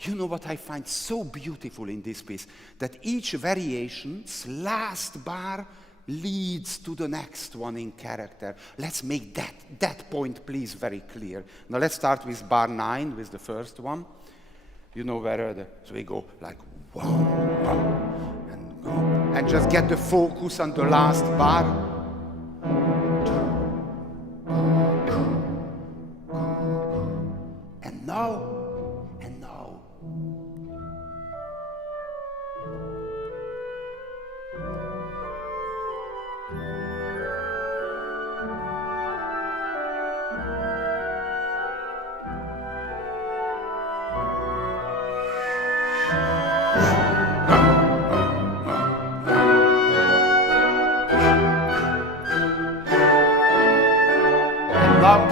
what I find so beautiful in this piece, that each variation's last bar leads to the next one in character. Let's make that point, please, very clear. Now let's start with bar 9, with the first one. So we go like one, and go, and just get the focus on the last bar. And now.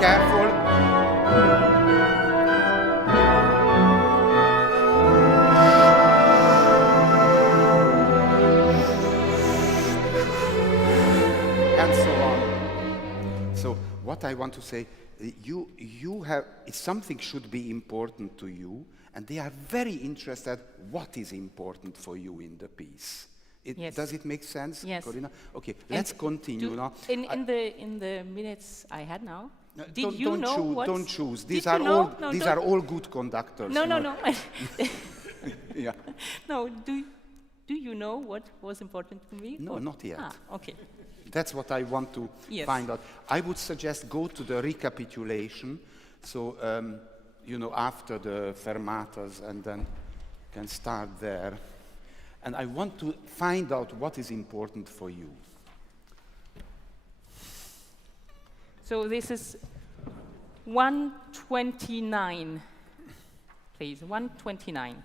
Careful. And so on. So what I want to say, you have, something should be important to you, and they are very interested what is important for you in the piece. Yes. Does it make sense, yes. Corinna? Okay, let's continue now. In the minutes I had now, don't choose. These are all good conductors. No. Yeah. No. Do you know what was important to me? No, not yet. Okay. That's what I want to find out. I would suggest go to the recapitulation. So after the fermatas, and then can start there. And I want to find out what is important for you. So this is 129, please, 129.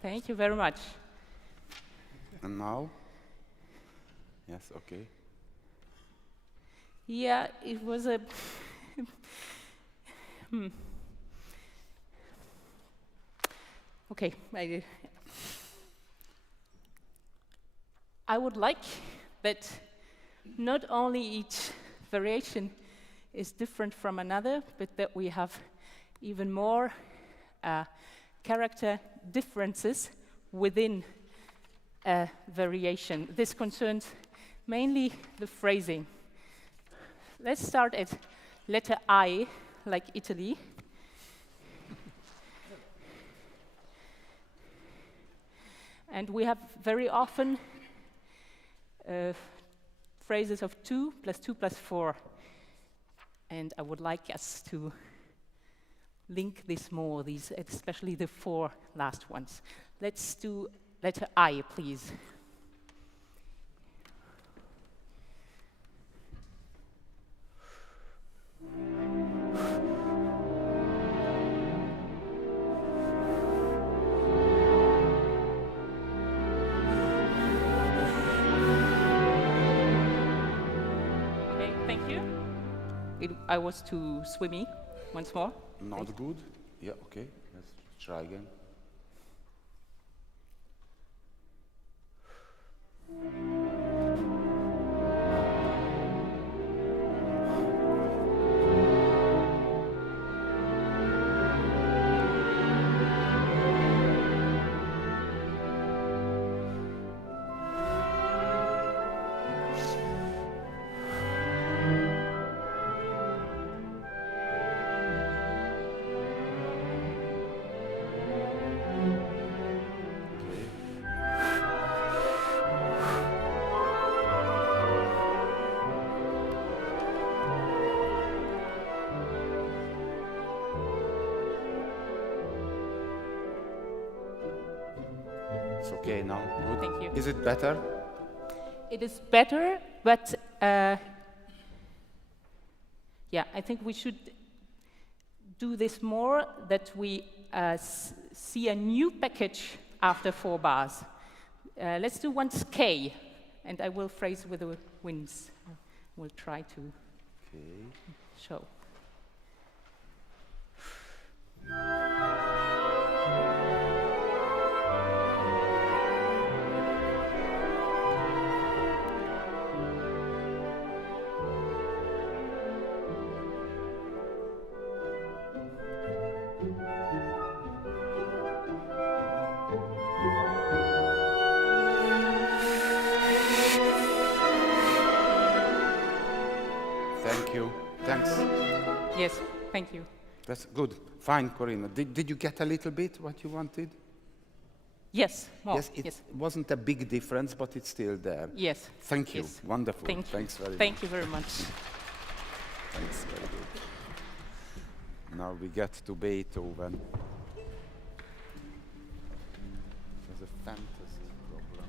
Thank you very much. And now? Yes, okay. Yeah, it was a... Okay, I would like that not only each variation is different from another, but that we have even more character differences within a variation. This concerns mainly the phrasing. Let's start at letter I, like Italy. And we have very often phrases of 2 plus 2 plus 4. And I would like us to link this more, these, especially the 4 last ones. Let's do letter I, please. Okay, thank you. I was too swimmy. Once more. Not good. Yeah, okay. Let's try again. It's okay now. Good. Thank you. Is it better? It is better, but yeah, I think we should do this more, that we see a new package after 4 bars. Let's do once K, and I will phrase with the winds. We'll try to show. Thank you. Thanks. Yes, thank you. That's good. Fine, Corinna. Did you get a little bit what you wanted? Yes, more. Yes, it wasn't a big difference, but it's still there. Yes. Thank you. Yes. Wonderful. Thank you. Thanks very much. Thank you very much. Thanks, very good. Now we get to Beethoven. There's a fantasy problem.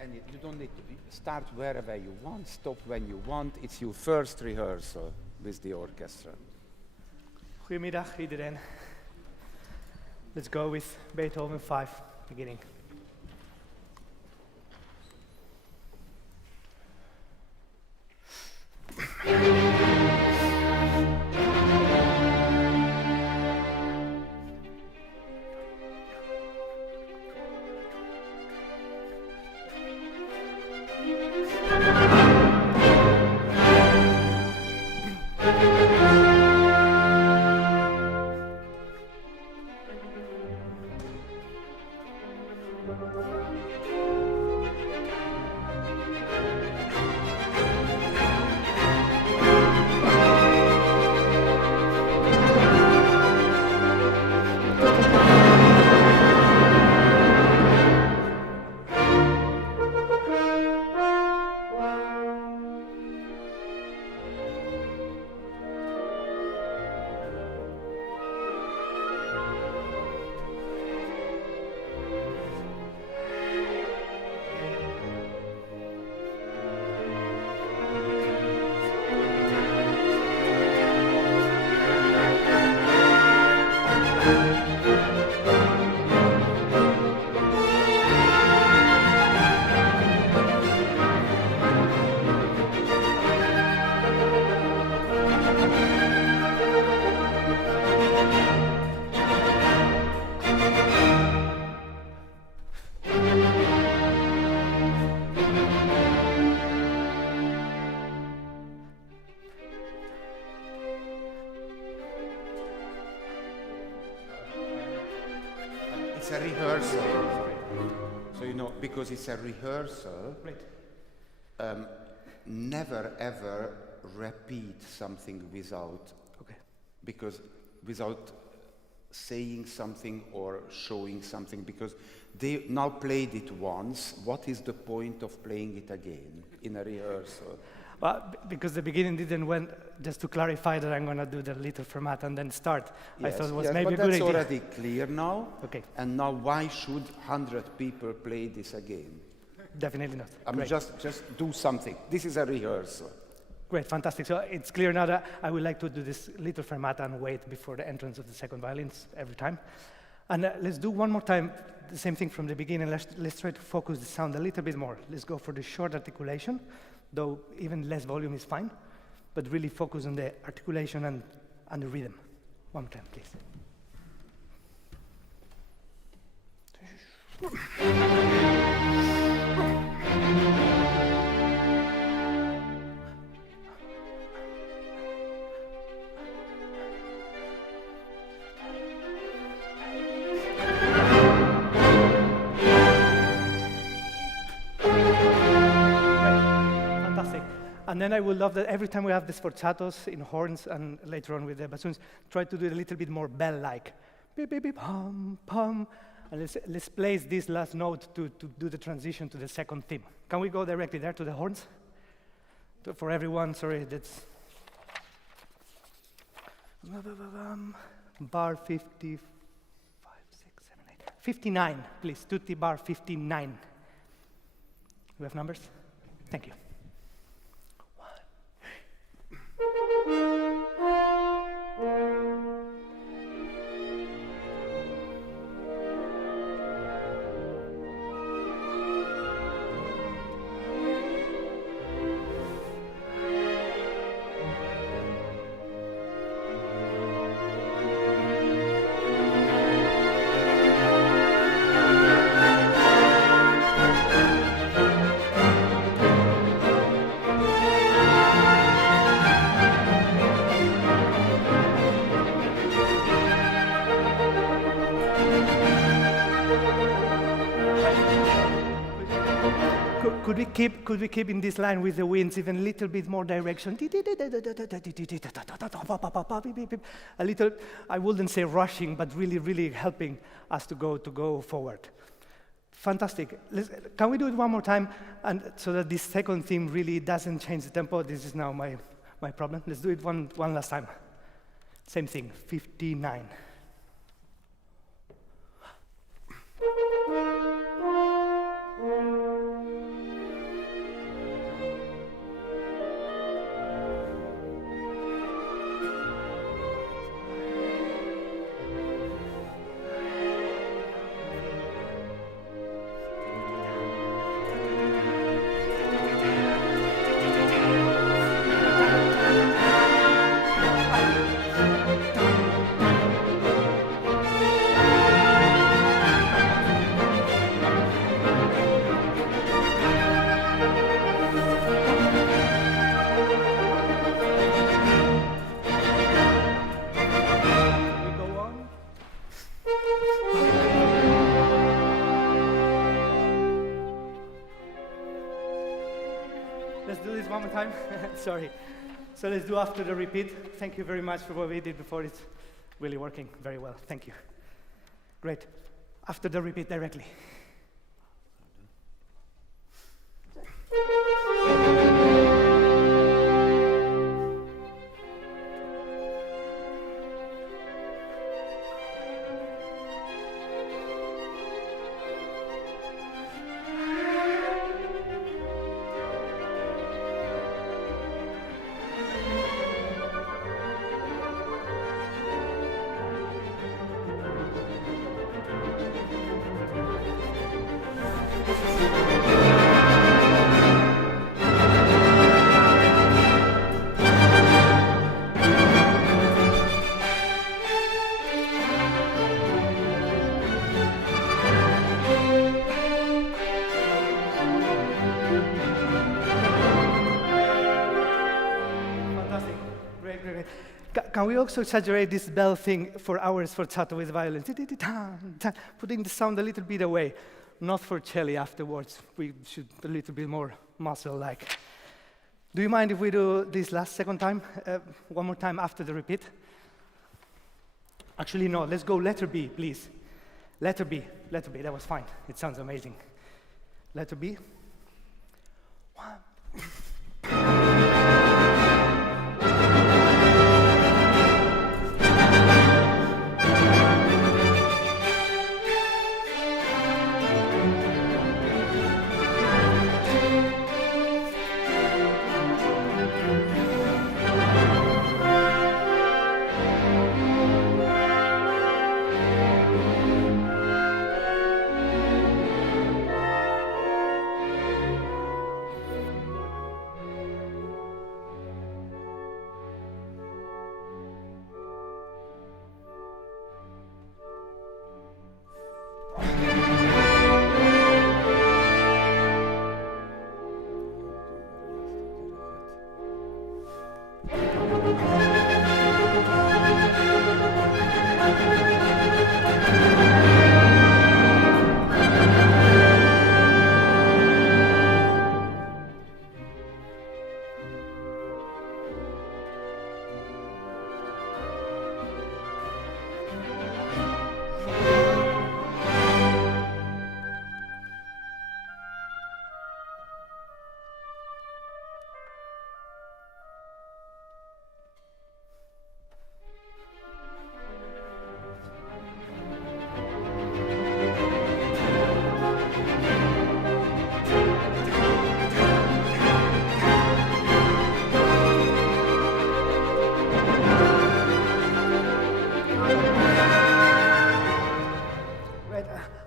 And you don't need to start wherever you want, stop when you want. It's your first rehearsal with the orchestra. Goedemiddag iedereen. Let's go with Beethoven 5, beginning. it's a rehearsal. So, you know, because it's a rehearsal, never ever repeat something without, because without saying something or showing something, because they now played it once. What is the point of playing it again in a rehearsal? Well, because the beginning didn't went, just to clarify that I'm going to do the little format and then start. Yes, I thought it was yes, maybe but a good that's idea. already clear now. Okay. And now why should 100 people play this again? Definitely not. I mean, Great. just do something. This is a rehearsal. Great, fantastic. So it's clear now that I would like to do this little fermata and wait before the entrance of the second violins every time. And let's do one more time the same thing from the beginning. Let's try to focus the sound a little bit more. Let's go for the short articulation, though even less volume is fine, but really focus on the articulation and the rhythm. One more time, please. And then I would love that every time we have the sforzatos in horns and later on with the bassoons, try to do it a little bit more bell-like. Beep, beep, beep, pum, pum. And let's place this last note to do the transition to the second theme. Can we go directly there to the horns? For everyone, sorry, that's... Bar 55, 6, 7, 8. 59, please. Tutti bar 59. We have numbers? Thank you. Could we keep in this line with the winds even a little bit more direction? A little, I wouldn't say rushing, but really, really helping us to go forward. Fantastic. Can we do it one more time, and so that this second theme really doesn't change the tempo? This is now my problem. Let's do it one last time. Same thing, 59. Sorry. So let's do after the repeat. Thank you very much for what we did before. It's really working very well. Thank you. Great. After the repeat directly. Can we also exaggerate this bell thing for hours forzato with violin? Putting the sound a little bit away, not for cello afterwards. We should a little bit more muscle-like. Do you mind if we do this second time, one more time after the repeat? Actually, no, let's go letter B, please. Letter B, that was fine. It sounds amazing. Letter B. 1.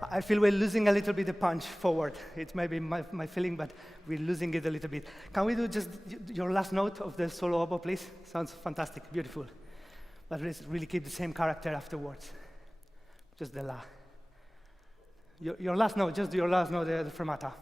I feel we're losing a little bit the punch forward. It may be my feeling, but we're losing it a little bit. Can we do just your last note of the solo oboe, please? Sounds fantastic, beautiful. But let's really keep the same character afterwards. Just the la. Your last note, just your last note, the fermata.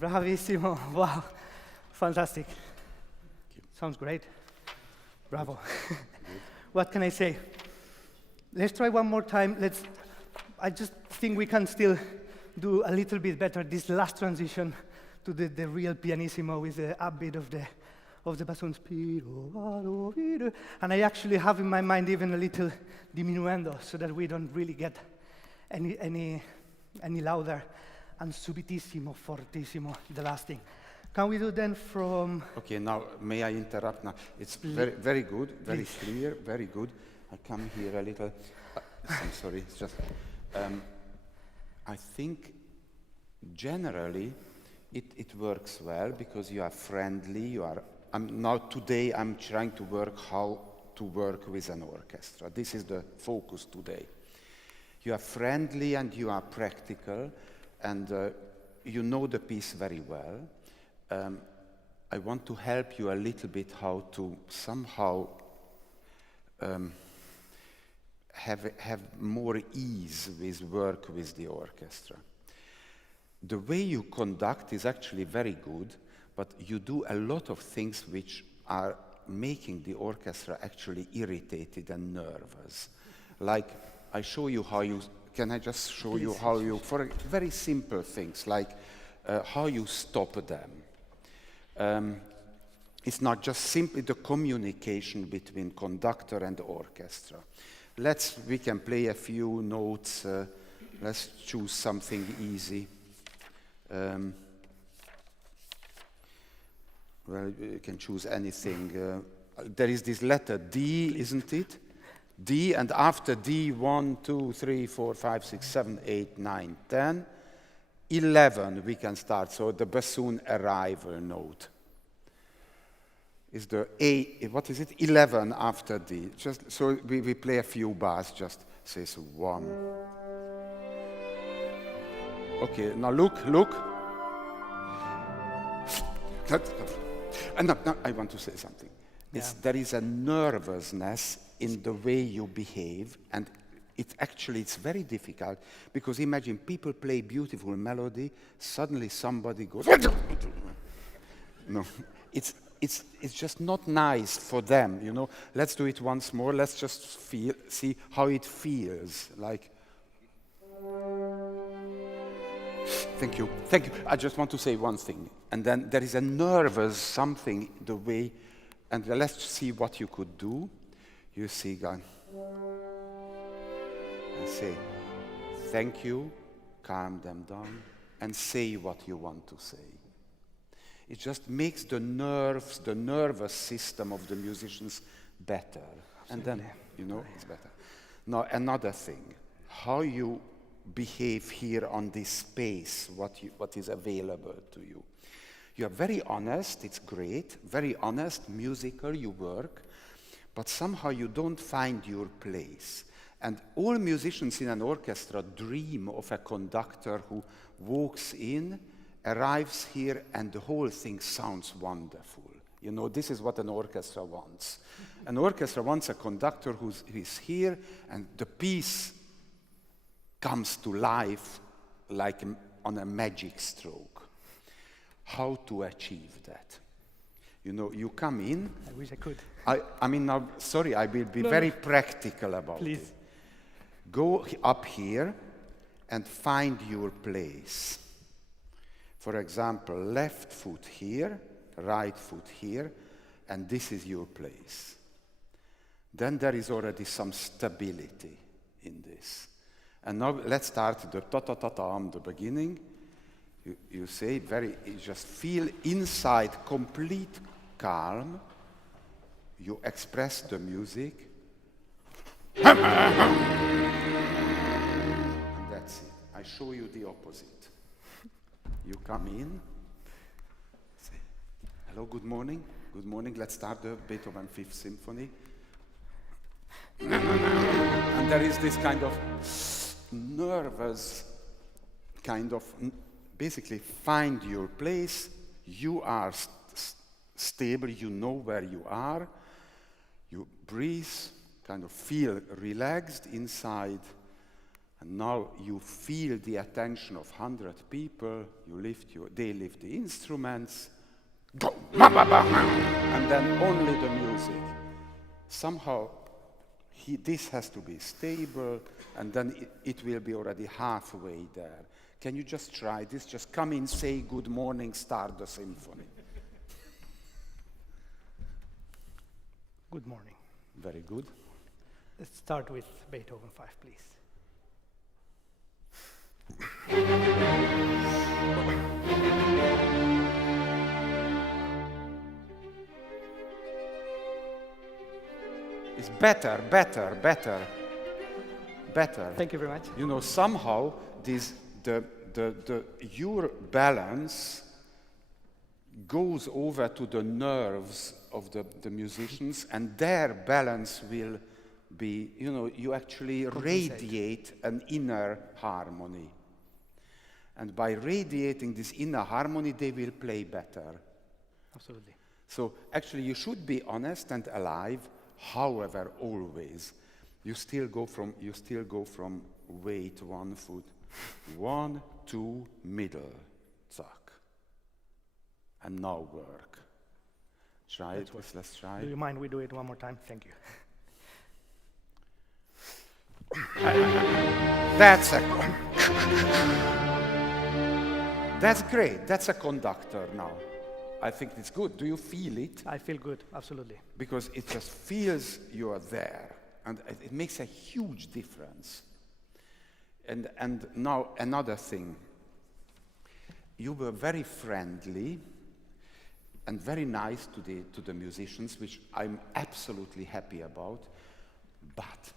Bravissimo, wow, fantastic. Sounds great. Bravo. What can I say? Let's try one more time. I just think we can still do a little bit better this last transition to the real pianissimo with the upbeat of the bassoons. And I actually have in my mind even a little diminuendo so that we don't really get any louder, and subitissimo, fortissimo, the last thing. Can we do then from... Okay, now, may I interrupt now? It's very, very good, very clear, very good. I come here a little. I'm sorry, it's just... I think generally it works well because you are friendly, now today I'm trying to work how to work with an orchestra. This is the focus today. You are friendly and you are practical and you know the piece very well. I want to help you a little bit how to somehow have more ease with work with the orchestra. The way you conduct is actually very good, but you do a lot of things which are making the orchestra actually irritated and nervous. Like, I show you how you, can I just show you how you, for very simple things, like how you stop them. It's not just simply the communication between conductor and orchestra. We can play a few notes. Let's choose something easy. Well, you can choose anything. There is this letter D, isn't it? D, and after D, 1, 2, 3, 4, 5, 6, 7, 8, 9, 10, 11 we can start. So the bassoon arrival note is the A, what is it? 11 after D. Just so we play a few bars, just says 1. Okay, now look. And now I want to say something. Yeah. There is a nervousness in the way you behave, and it's very difficult, because imagine people play beautiful melody, suddenly somebody goes, no, it's just not nice for them, you know. Let's do it once more, let's just see how it feels, like. Thank you. I just want to say one thing. And then there is a nervous something, the way, and let's see what you could do. You see, God. And say, thank you, calm them down, and say what you want to say. It just makes the nervous system of the musicians better. And then, you know, it's better. Now, another thing, how you behave here on this space, what is available to you. You are very honest, it's great, very honest, musical, you work, but somehow you don't find your place. And all musicians in an orchestra dream of a conductor who walks in, arrives here, and the whole thing sounds wonderful. You know, this is what an orchestra wants. An orchestra wants a conductor who is here, and the piece comes to life like on a magic stroke. How to achieve that? You know, you come in. I wish I could. I mean, now, sorry, I will be very practical about it. Go up here and find your place. For example, left foot here, right foot here, and this is your place. Then there is already some stability in this. And now let's start the ta-ta-ta-ta, the beginning. You say you just feel inside complete calm. You express the music. And that's it. I show you the opposite. You come in. Say, hello, good morning. Good morning. Let's start the Beethoven 5th Symphony. And there is this kind of nervous kind of, basically find your place. You are stable, you know where you are. You breathe, kind of feel relaxed inside. And now you feel the attention of 100 people. They lift the instruments. and then only the music. Somehow, this has to be stable, and then it will be already halfway there. Can you just try this? Just come in, say good morning, start the symphony. Good morning. Very good. Let's start with Beethoven 5, please. It's better, better, better, better. Thank you very much. You know, somehow your balance goes over to the nerves of the musicians, and their balance will be, you know, you actually radiate an inner harmony. And by radiating this inner harmony, they will play better. Absolutely. So actually, you should be honest and alive. However, always, you still go from weight 1 foot, 1, 2, middle, zack, and now work. Try it. Let's try. Do you mind we do it one more time? Thank you. That's great. That's a conductor now. I think it's good. Do you feel it? I feel good, absolutely. Because it just feels you are there, and it makes a huge difference. And now another thing. You were very friendly and very nice to the musicians, which I'm absolutely happy about. But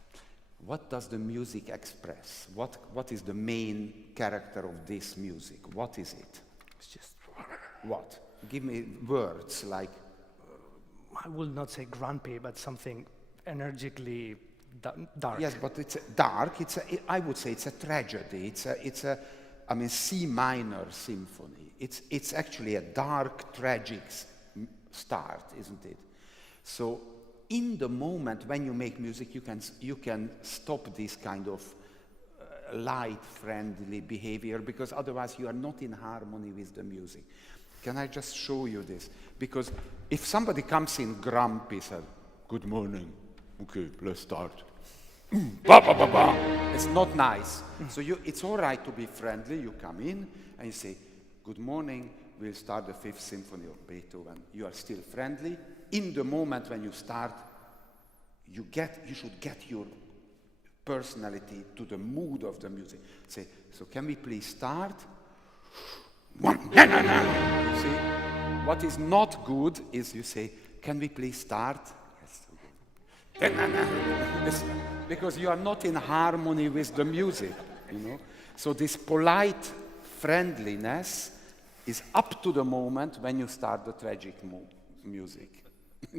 what does the music express? What is the main character of this music? What is it? It's just... What? Give me words like... I will not say grumpy, but something energically dark. Yes, but it's dark. I would say it's a tragedy. It's a C minor symphony. It's actually a dark, tragic start, isn't it? So in the moment when you make music, you can stop this kind of light, friendly behavior, because otherwise you are not in harmony with the music. Can I just show you this? Because if somebody comes in grumpy, says, "Good morning, okay, let's start." It's not nice. So it's all right to be friendly. You come in and you say, "Good morning, we'll start the 5th Symphony of Beethoven." You are still friendly. In the moment when you start, you should get your personality to the mood of the music. Say, "So can we please start?" You see, what is not good is you say, "Can we please start?" Yes, so good. Because you are not in harmony with the music, you know. So this polite friendliness is up to the moment when you start the tragic music.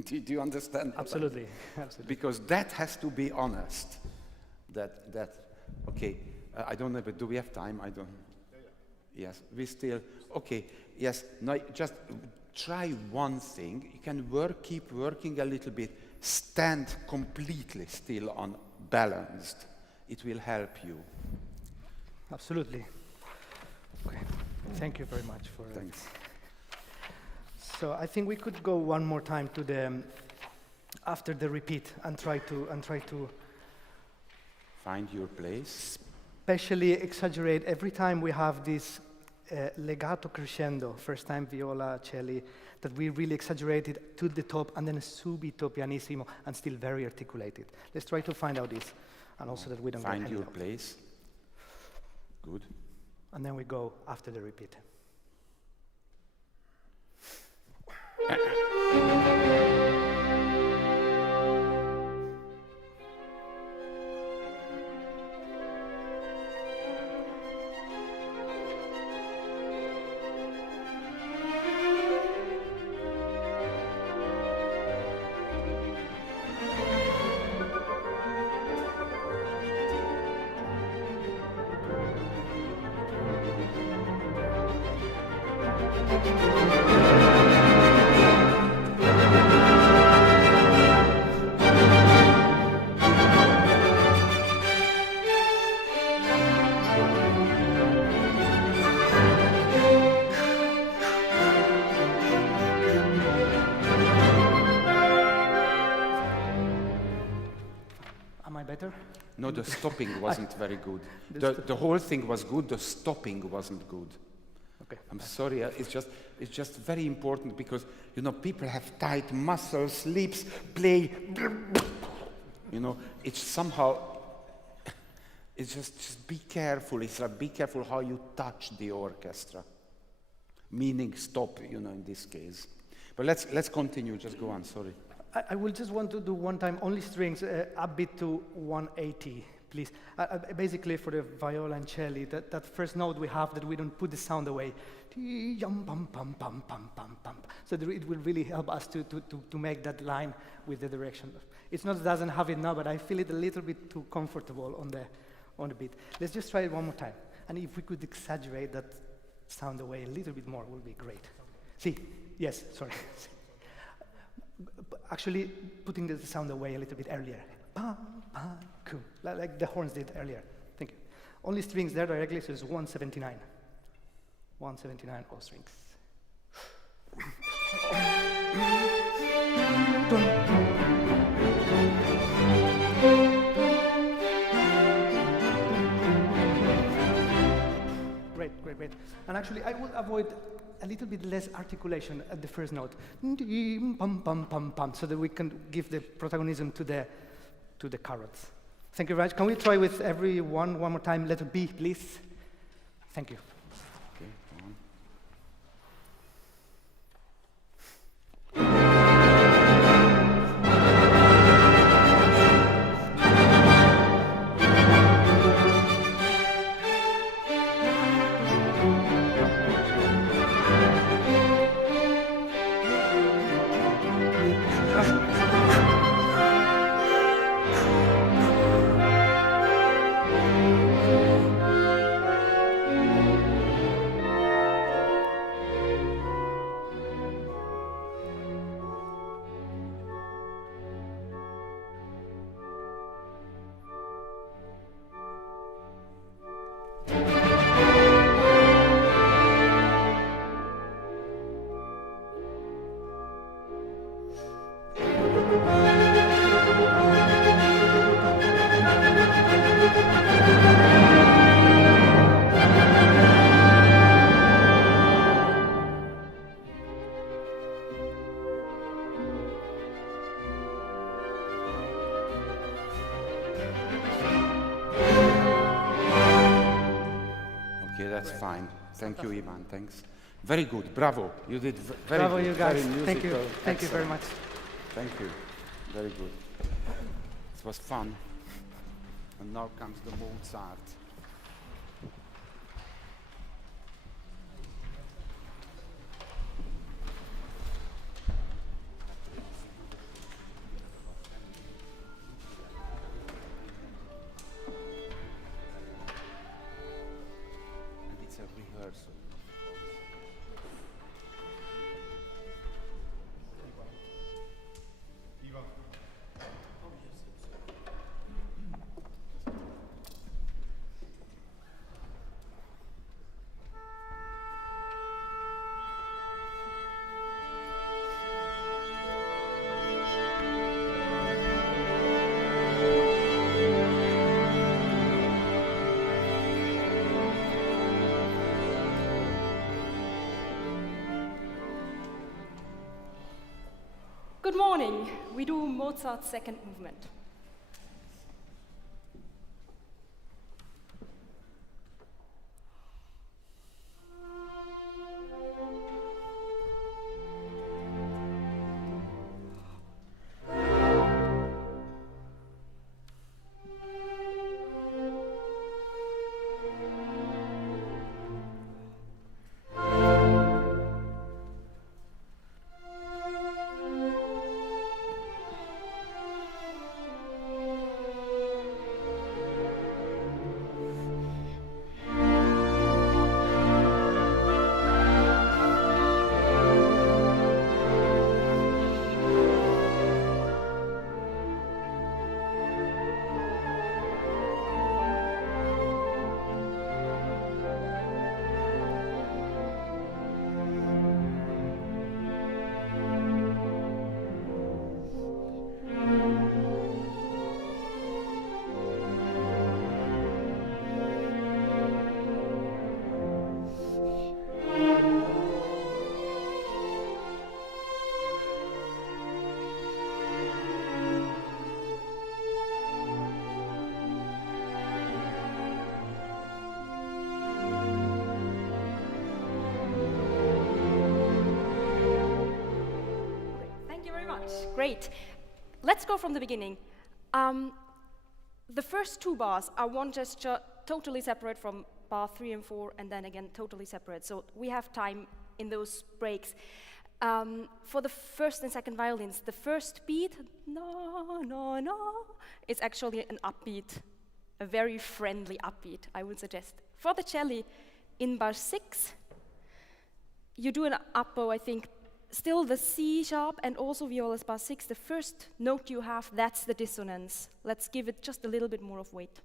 Do you understand? Absolutely, absolutely. Because that has to be honest. Okay, I don't know, but do we have time? I don't. Yes, we still, okay, yes, now just try one thing. You can keep working a little bit, stand completely still on balanced. It will help you. Absolutely. Okay, thank you very much for Thanks. So I think we could go one more time to the, after the repeat and try to Find your place. especially exaggerate every time we have this legato crescendo, first time viola, cello, that we really exaggerate it to the top and then subito pianissimo and still very articulated. Let's try to find out this, and also that we don't Find get your held up. place. Good. And then we go after the repeat. better? No, the stopping wasn't very good. The whole thing was good, the stopping wasn't good. Okay. I'm sorry, it's just very important because, you know, people have tight muscles, lips, play, you know, it's somehow, it's just be careful. It's like be careful how you touch the orchestra. Meaning stop, you know, in this case. But let's continue, just go on, sorry. I will just want to do one time, only strings, upbeat to 180, please. Basically for the viola and cello, that first note we have that we don't put the sound away. So that it will really help us to make that line with the direction. It's not, it doesn't have it now, but I feel it a little bit too comfortable on the beat. Let's just try it one more time. And if we could exaggerate that sound away a little bit more, would be great. See, yes, sorry. Actually, putting the sound away a little bit earlier. Cool. Like the horns did earlier. Thank you. Only strings there directly, so it's 179. 179, all strings. Great. And actually, I will avoid a little bit less articulation at the first note, so that we can give the protagonism to the carrots. Thank you very much. Can we try with everyone one more time? Letter B, please. Thank you. Okay, go on. That's fine. Thank you, Ivan. Thanks. Very good. Bravo. You did very Bravo, good. you guys. Very musical. Thank you. Thank you very Excellent. much. Thank you. Very good. It was fun. And now comes the Mozart. Good morning. We do Mozart's second movement. Great. Let's go from the beginning. The first two bars are one gesture totally separate from bar 3 and 4, and then again totally separate. So we have time in those breaks. For the first and second violins, the first beat, no, no, no, is actually an upbeat, a very friendly upbeat, I would suggest. For the cello, in bar 6, you do an up bow, I think, still the C sharp and also viola's bar 6, the first note you have, that's the dissonance. Let's give it just a little bit more of weight.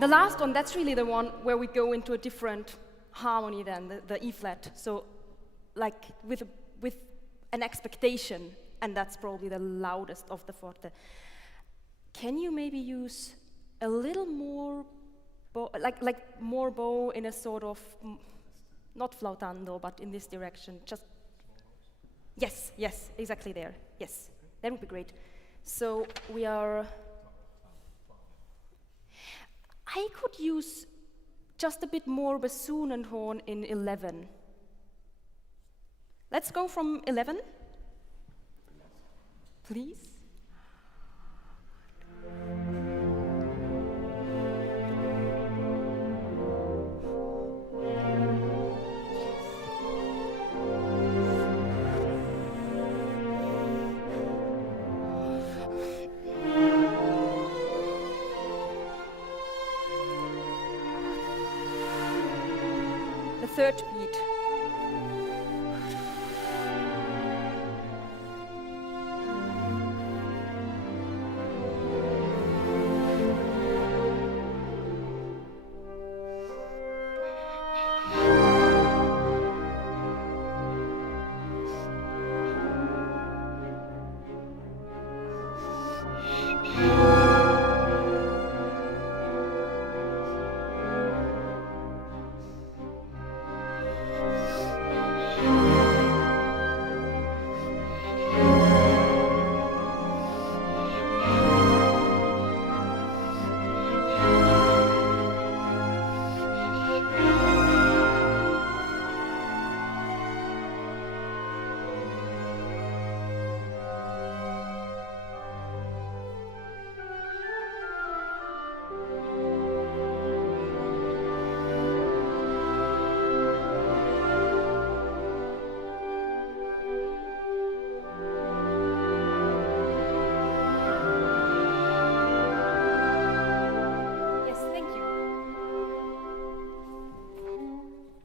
The last one, that's really the one where we go into a different harmony than the E flat. So like with an expectation, and that's probably the loudest of the forte. Can you maybe use a little more bow, like more bow in a sort of, not flautando, but in this direction, just, yes, exactly there, yes, that would be great. So we are, I could use just a bit more bassoon and horn in 11. Let's go from 11, please. Third beat.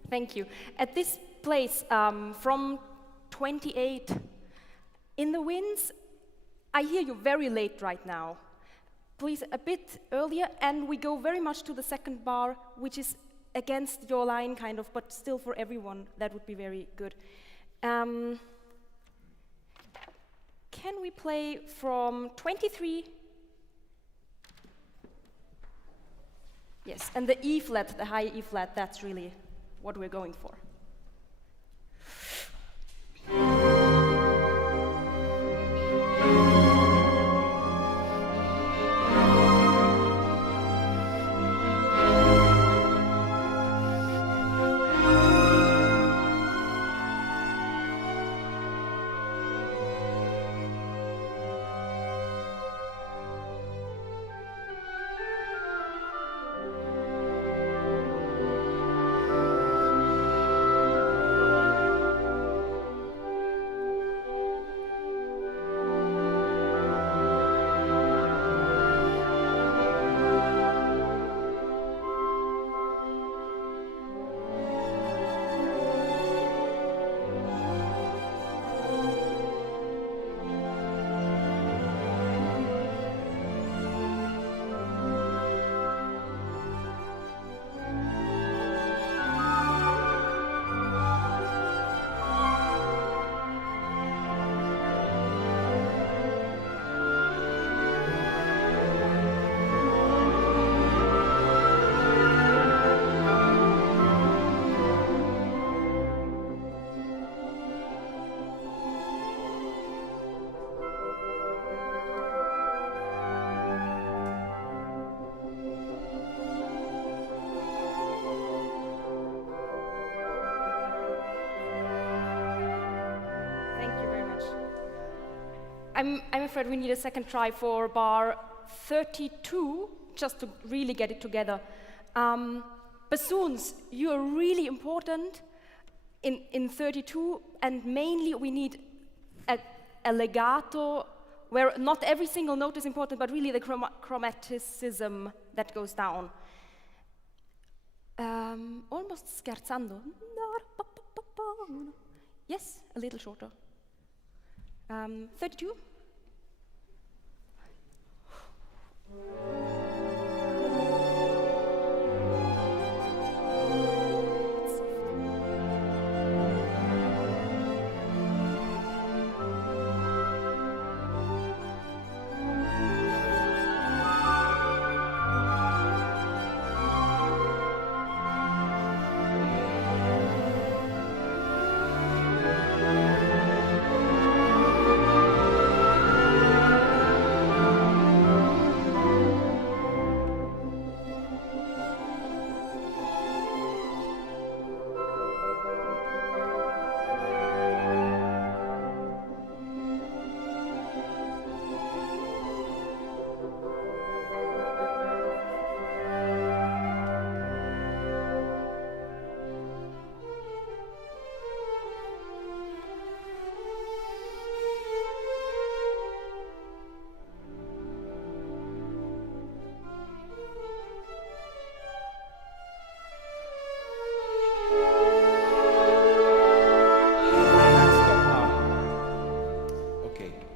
Thank you. At this place, from 28 in the winds, I hear you very late right now. Please, a bit earlier, and we go very much to the second bar, which is against your line, kind of, but still for everyone, that would be very good. Can we play from 23? Yes, and the E flat, the high E flat, that's really what we're going for. I'm afraid we need a second try for bar 32, just to really get it together. Bassoons, you are really important in 32, and mainly we need a legato, where not every single note is important, but really the chromaticism that goes down. Almost scherzando. Yes, a little shorter. 32.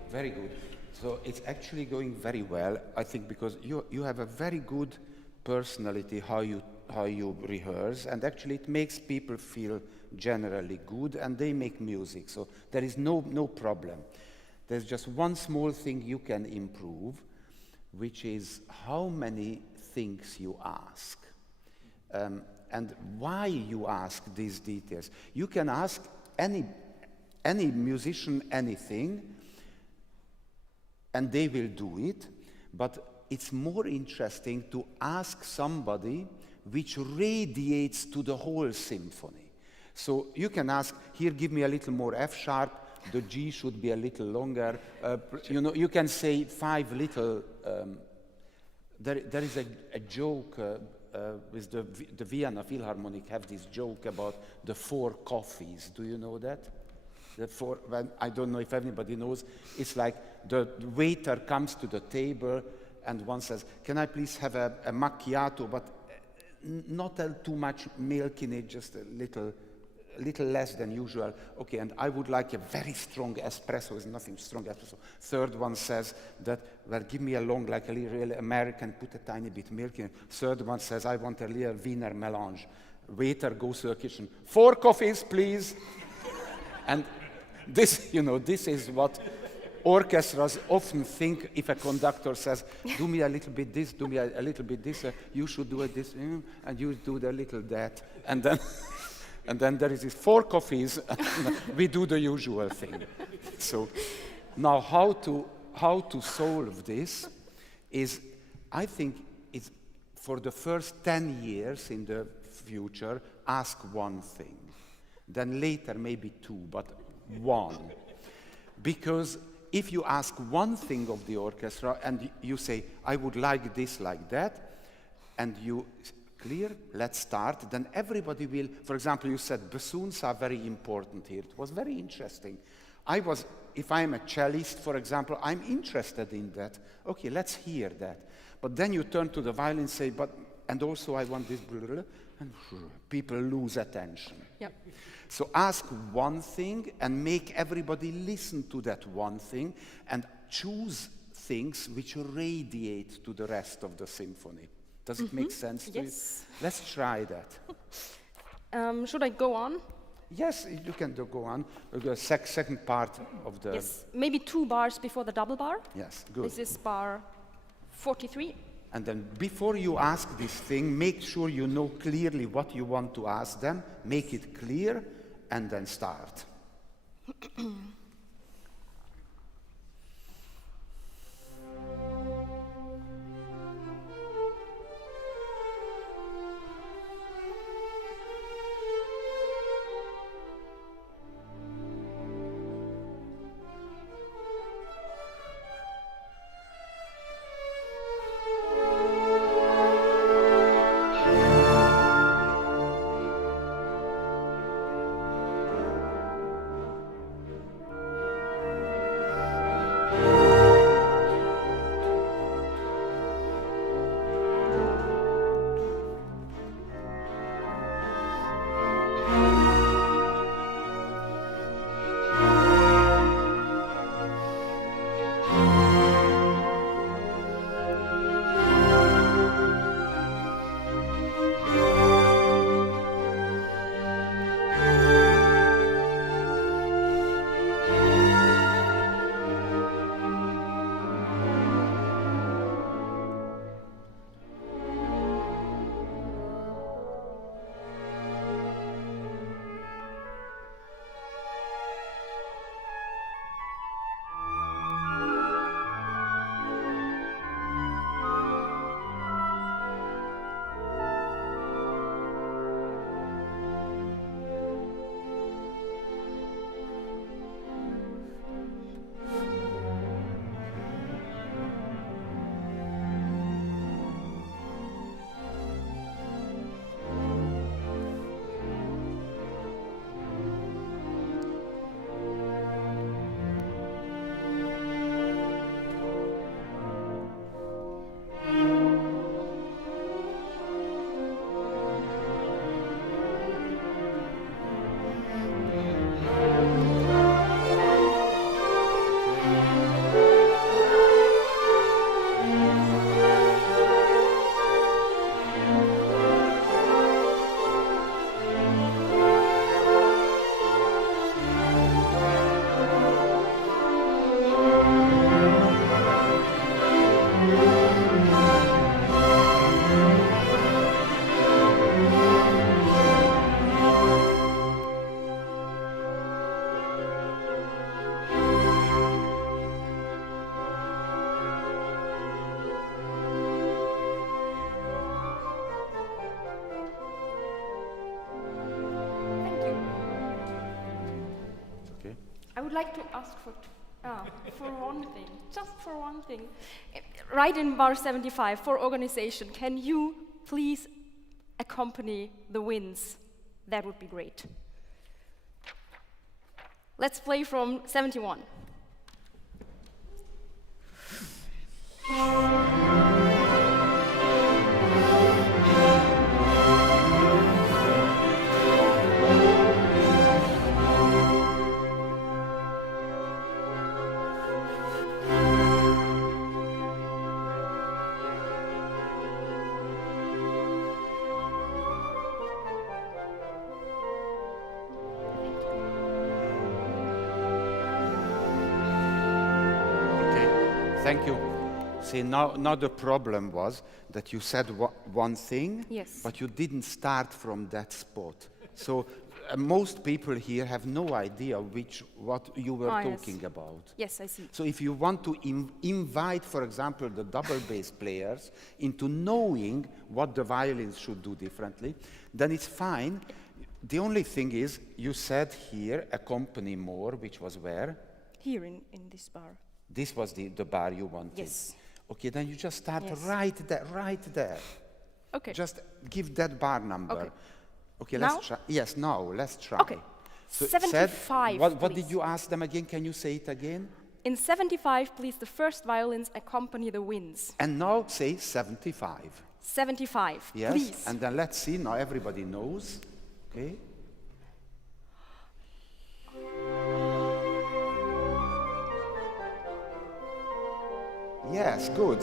Very good. So it's actually going very well, I think, because you have a very good personality how you rehearse, and actually it makes people feel generally good, and they make music. So there is no problem. There's just one small thing you can improve, which is how many things you ask, and why you ask these details. You can ask any musician anything, and they will do it, but it's more interesting to ask somebody which radiates to the whole symphony. So you can ask, here, give me a little more F sharp, the G should be a little longer. You can say 5 little. There is a joke with the Vienna Philharmonic have this joke about the 4 coffees. Do you know that? I don't know if anybody knows. It's like the waiter comes to the table and one says, "Can I please have a macchiato, but not too much milk in it, just a little less than usual. Okay, and I would like a very strong espresso." Is nothing strong espresso. Third one says that, "Well, give me a long, like a real American, put a tiny bit milk in it." Third one says, "I want a real Wiener melange." Waiter goes to the kitchen, 4 coffees, please. And this is what orchestras often think if a conductor says, "Do me a little bit this, do me a little bit this, you should do it this, and you do the little that." And then there is this 4 coffees, we do the usual thing. So now how to solve this is, I think it's for the first 10 years in the future, ask one thing. Then later maybe 2, but 1. Because if you ask one thing of the orchestra and you say, "I would like this, like that," and you clear, let's start, then everybody will, for example, you said bassoons are very important here. It was very interesting. If I'm a cellist, for example, I'm interested in that. Okay, let's hear that. But then you turn to the violin and say, and also I want this, and people lose attention. Yep. So ask one thing and make everybody listen to that one thing and choose things which radiate to the rest of the symphony. Does it make sense to you? Let's try that. Should I go on? Yes, you can go on. The second part of the... Yes, maybe 2 bars before the double bar. Yes, good. This is bar 43. And then before you ask this thing, make sure you know clearly what you want to ask them, make it clear, and then start. like to ask for one thing, just for one thing. Right in bar 75, for organization, can you please accompany the winds? That would be great. Let's play from 71. Thank you. See, now the problem was that you said one thing, Yes. but you didn't start from that spot. So most people here have no idea what you were talking about. Yes, I see. So if you want to invite, for example, the double bass players into knowing what the violins should do differently, then it's fine. The only thing is, you said here, accompany more, which was where? Here in this bar. This was the bar you wanted? Yes. Okay, then you just start Yes. right there. Okay. Just give that bar number. Okay. Okay, Now? let's try. Yes, now, let's try. Okay. So it 75, what please. did you ask them again? Can you say it again? In 75, please, the first violins accompany the winds. And now say 75. 75, Yes, please. and then let's see, now everybody knows. Okay. Yes, good.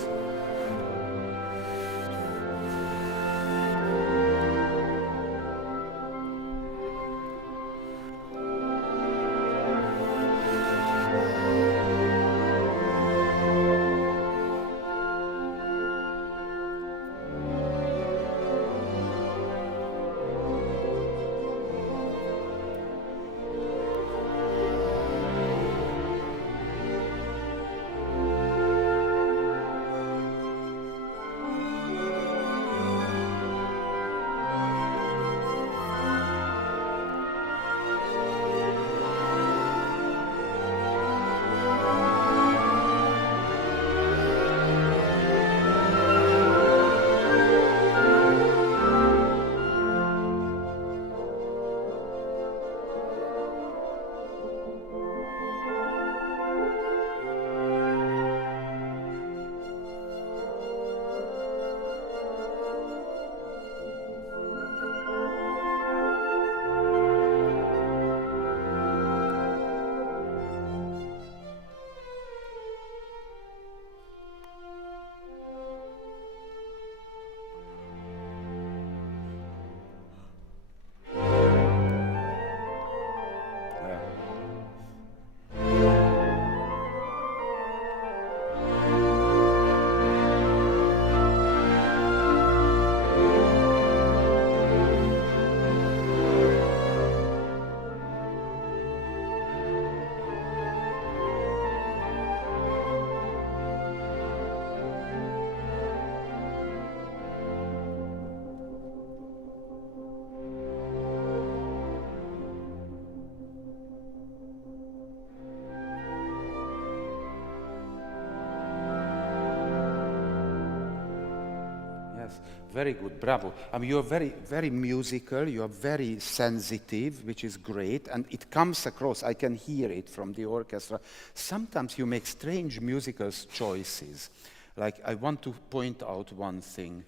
Very good, bravo. I mean, you're very musical, you're very sensitive, which is great, and it comes across, I can hear it from the orchestra. Sometimes you make strange musical choices. Like, I want to point out one thing.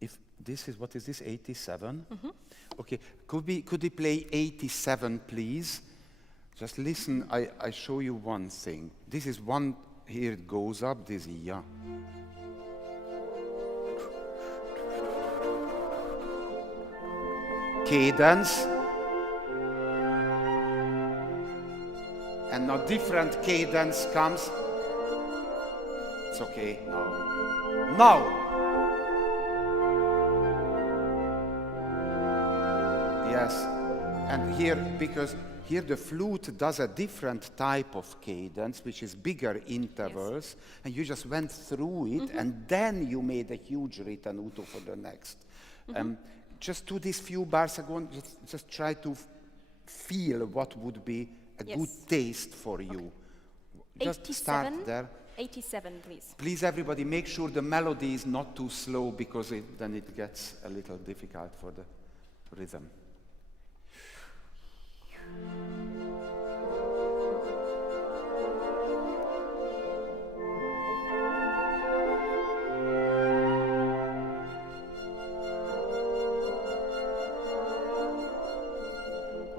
If this is, what is this, 87? Mm-hmm. Okay, could we play 87, please? Just listen, I show you one thing. This is one. Here it goes up, this is ya. Cadence. And now different cadence comes. It's okay, now. Now! Yes, and here, because here the flute does a different type of cadence, which is bigger intervals, yes. And you just went through it, mm-hmm. And then you made a huge ritenuto for the next. Mm-hmm. just do these few bars again. Just try to feel what would be a good taste for you. Just 87, start there. 87, please. Please, everybody, make sure the melody is not too slow, because then it gets a little difficult for the rhythm.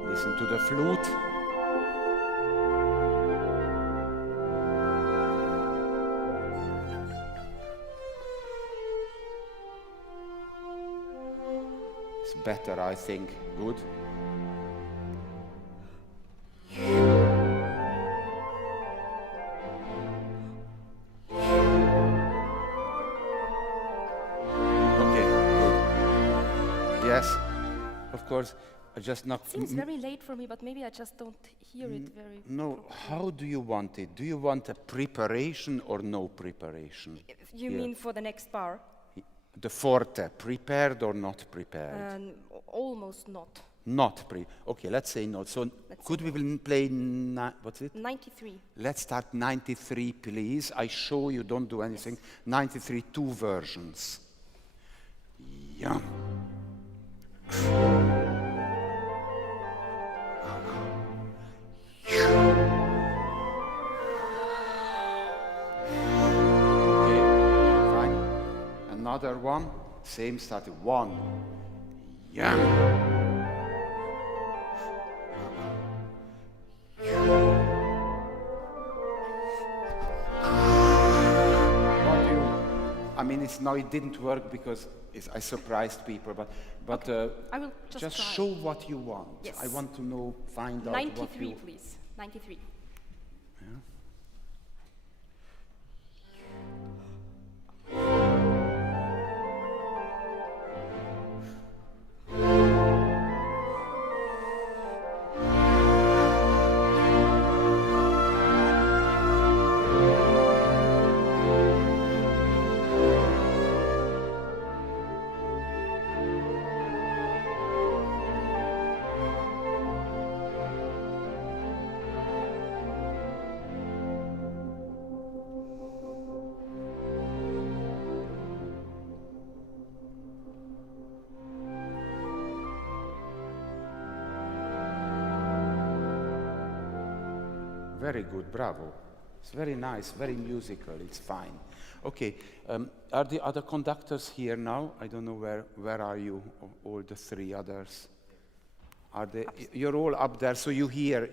Listen to the flute. It's better, I think. Good. Okay, good. Yes, of course. I just not. Seems very late for me, but maybe I just don't hear it very. No, how do you want it? Do you want a preparation or no preparation? You mean for the next bar? The forte, prepared or not prepared? Almost not. Not okay, let's say not. So could we play, what's it? 93. Let's start 93, please. I show you, don't do anything. 93, 2 versions. Yeah. Another one, same starting. 1. Yeah. I mean, it didn't work because I surprised people, but I will just try. show what you want. Yes. I want to know, find out 93, what you... please. 93. Yeah. Very good, bravo. It's very nice, very musical, it's fine. Okay, are the other conductors here now? I don't know where are you, all the 3 others? Are they, you're all up there, so you hear.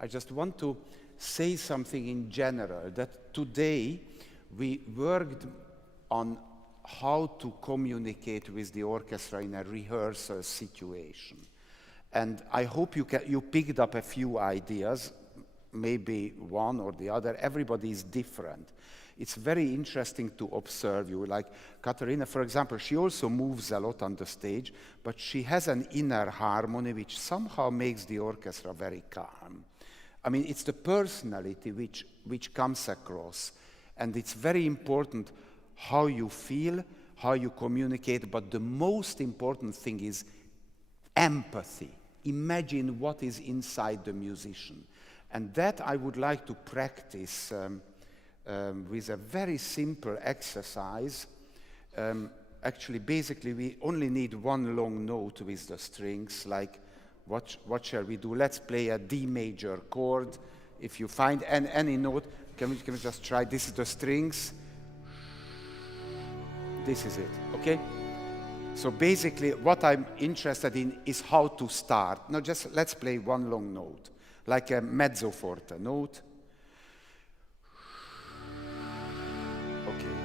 I just want to say something in general, that today we worked on how to communicate with the orchestra in a rehearsal situation. And I hope you picked up a few ideas, maybe one or the other. Everybody is different. It's very interesting to observe you. Like Katharina, for example, she also moves a lot on the stage, but she has an inner harmony which somehow makes the orchestra very calm. I mean, it's the personality which comes across. And it's very important how you feel, how you communicate, but the most important thing is empathy. Imagine what is inside the musician. And that I would like to practice with a very simple exercise. Actually, basically, we only need one long note with the strings, like, what shall we do? Let's play a D major chord. If you find any note, can we just try? This is the strings. This is it, okay? So basically, what I'm interested in is how to start. Now, just let's play one long note, like a mezzo forte note. Okay.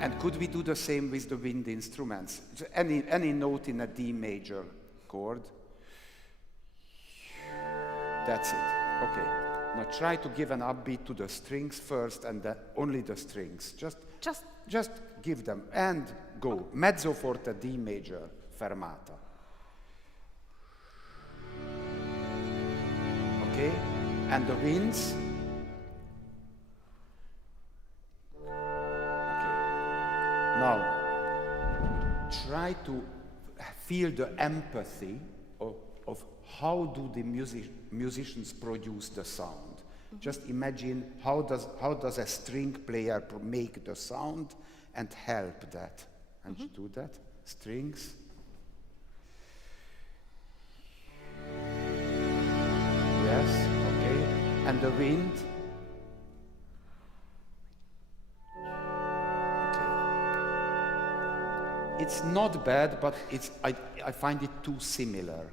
And could we do the same with the wind instruments? Any note in a D major chord. That's it. Okay. Now try to give an upbeat to the strings first, and then only the strings. Just give them and go. Mezzo forte D major fermata. Okay? And the winds. Okay. Now, try try to feel the empathy of how do the musicians produce the sound. Just imagine how does a string player make the sound and help that. And you do that, strings. Yes, okay. And the wind. It's not bad, but I find it too similar.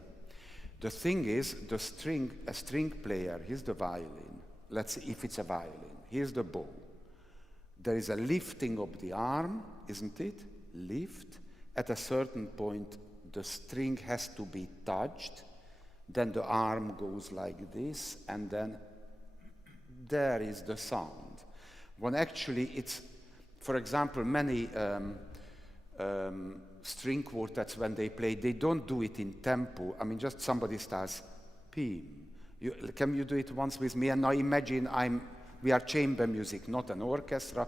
The thing is, a string player, here's the violin. Let's see if it's a violin. Here's the bow. There is a lifting of the arm, isn't it? Lift. At a certain point, the string has to be touched. Then the arm goes like this, and then there is the sound. When actually it's, for example, many string quartets, when they play, they don't do it in tempo. I mean, just somebody starts, pim. Can you do it once with me? And now imagine we are chamber music, not an orchestra.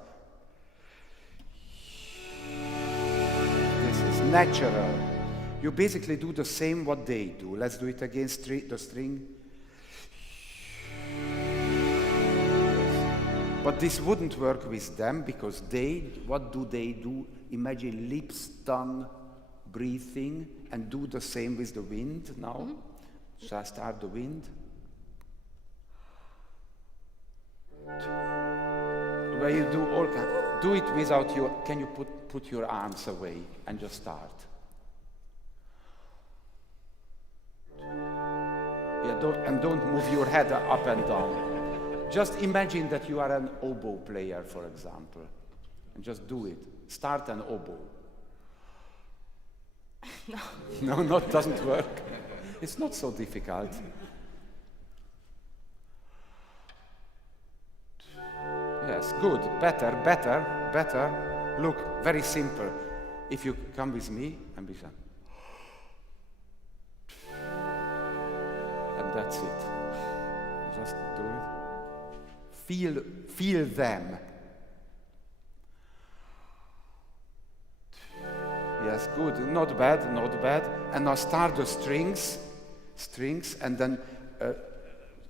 This is natural. You basically do the same what they do. Let's do it again, the string. But this wouldn't work with them because what do they do? Imagine lips, tongue, breathing, and do the same with the wind now. Shall I start the wind? Where you do it without can you put your arms away and just start? Yeah, don't move your head up and down. Just imagine that you are an oboe player, for example, and just do it. Start an oboe. No, it doesn't work. It's not so difficult. Yes, good, better. Look, very simple. If you come with me, and be and that's it. Just do it. Feel them. Yes, good. Not bad. And now start the strings, and then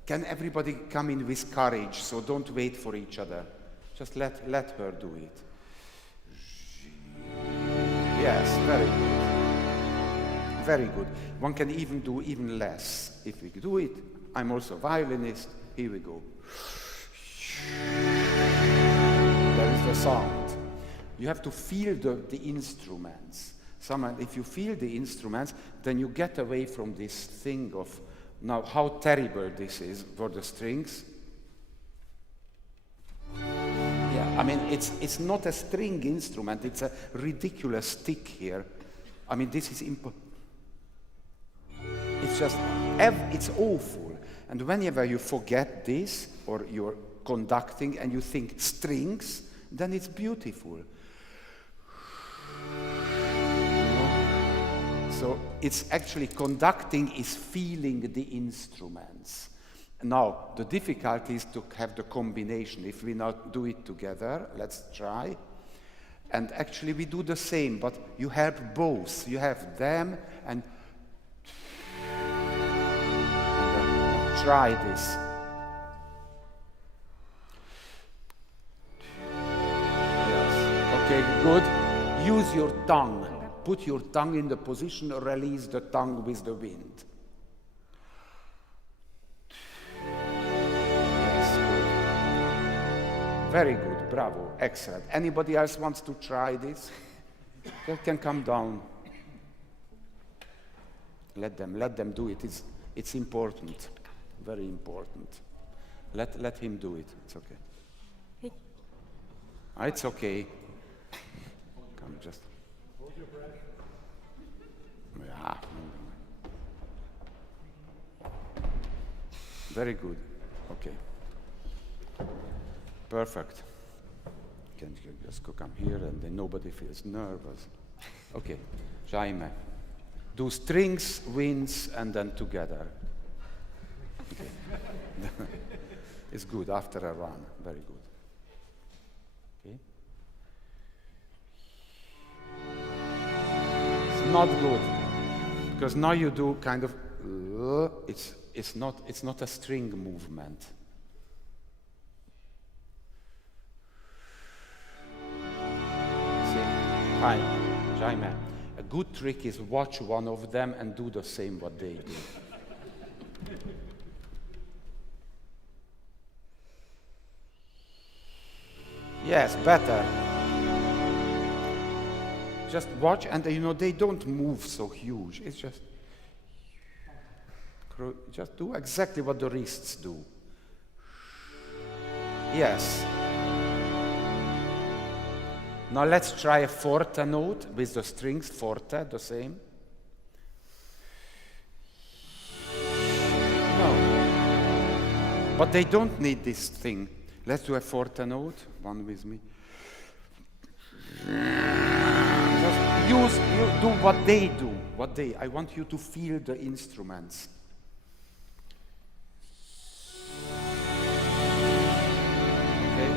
can everybody come in with courage? So don't wait for each other. Just let her do it. Yes, very good. Very good. One can even do even less. If we do it, I'm also a violinist. Here we go. There is the sound. You have to feel the instruments. If you feel the instruments, then you get away from this thing of now how terrible this is for the strings. Yeah, I mean it's not a string instrument. It's a ridiculous stick here. I mean this is it's just it's awful. And whenever you forget this or you're conducting and you think strings, then it's beautiful. So it's actually conducting is feeling the instruments. Now, the difficulty is to have the combination. If we now do it together, let's try. And actually we do the same, but you have both. You have them and try this. Okay, good. Use your tongue. Put your tongue in the position, release the tongue with the wind. Yes, good. Very good, bravo, excellent. Anybody else wants to try this? They can come down. Let them do it. It's important, very important. Let him do it. It's okay. It's okay. Come, just. Hold your breath. Yeah. Very good. Okay. Perfect. Can you just come here and then nobody feels nervous. Okay. Jaume. Do strings, winds, and then together. Okay. It's good after a run. Very good. Okay. not good. Because now you do kind of, it's not a string movement. See, hi, Jaume. A good trick is watch one of them and do the same what they do. Yes, better. Just watch, and you know, they don't move so huge. It's just do exactly what the wrists do. Yes. Now let's try a forte note with the strings, forte, the same. No. But they don't need this thing. Let's do a forte note, one with me. Just you do what they do. I want you to feel the instruments. Okay.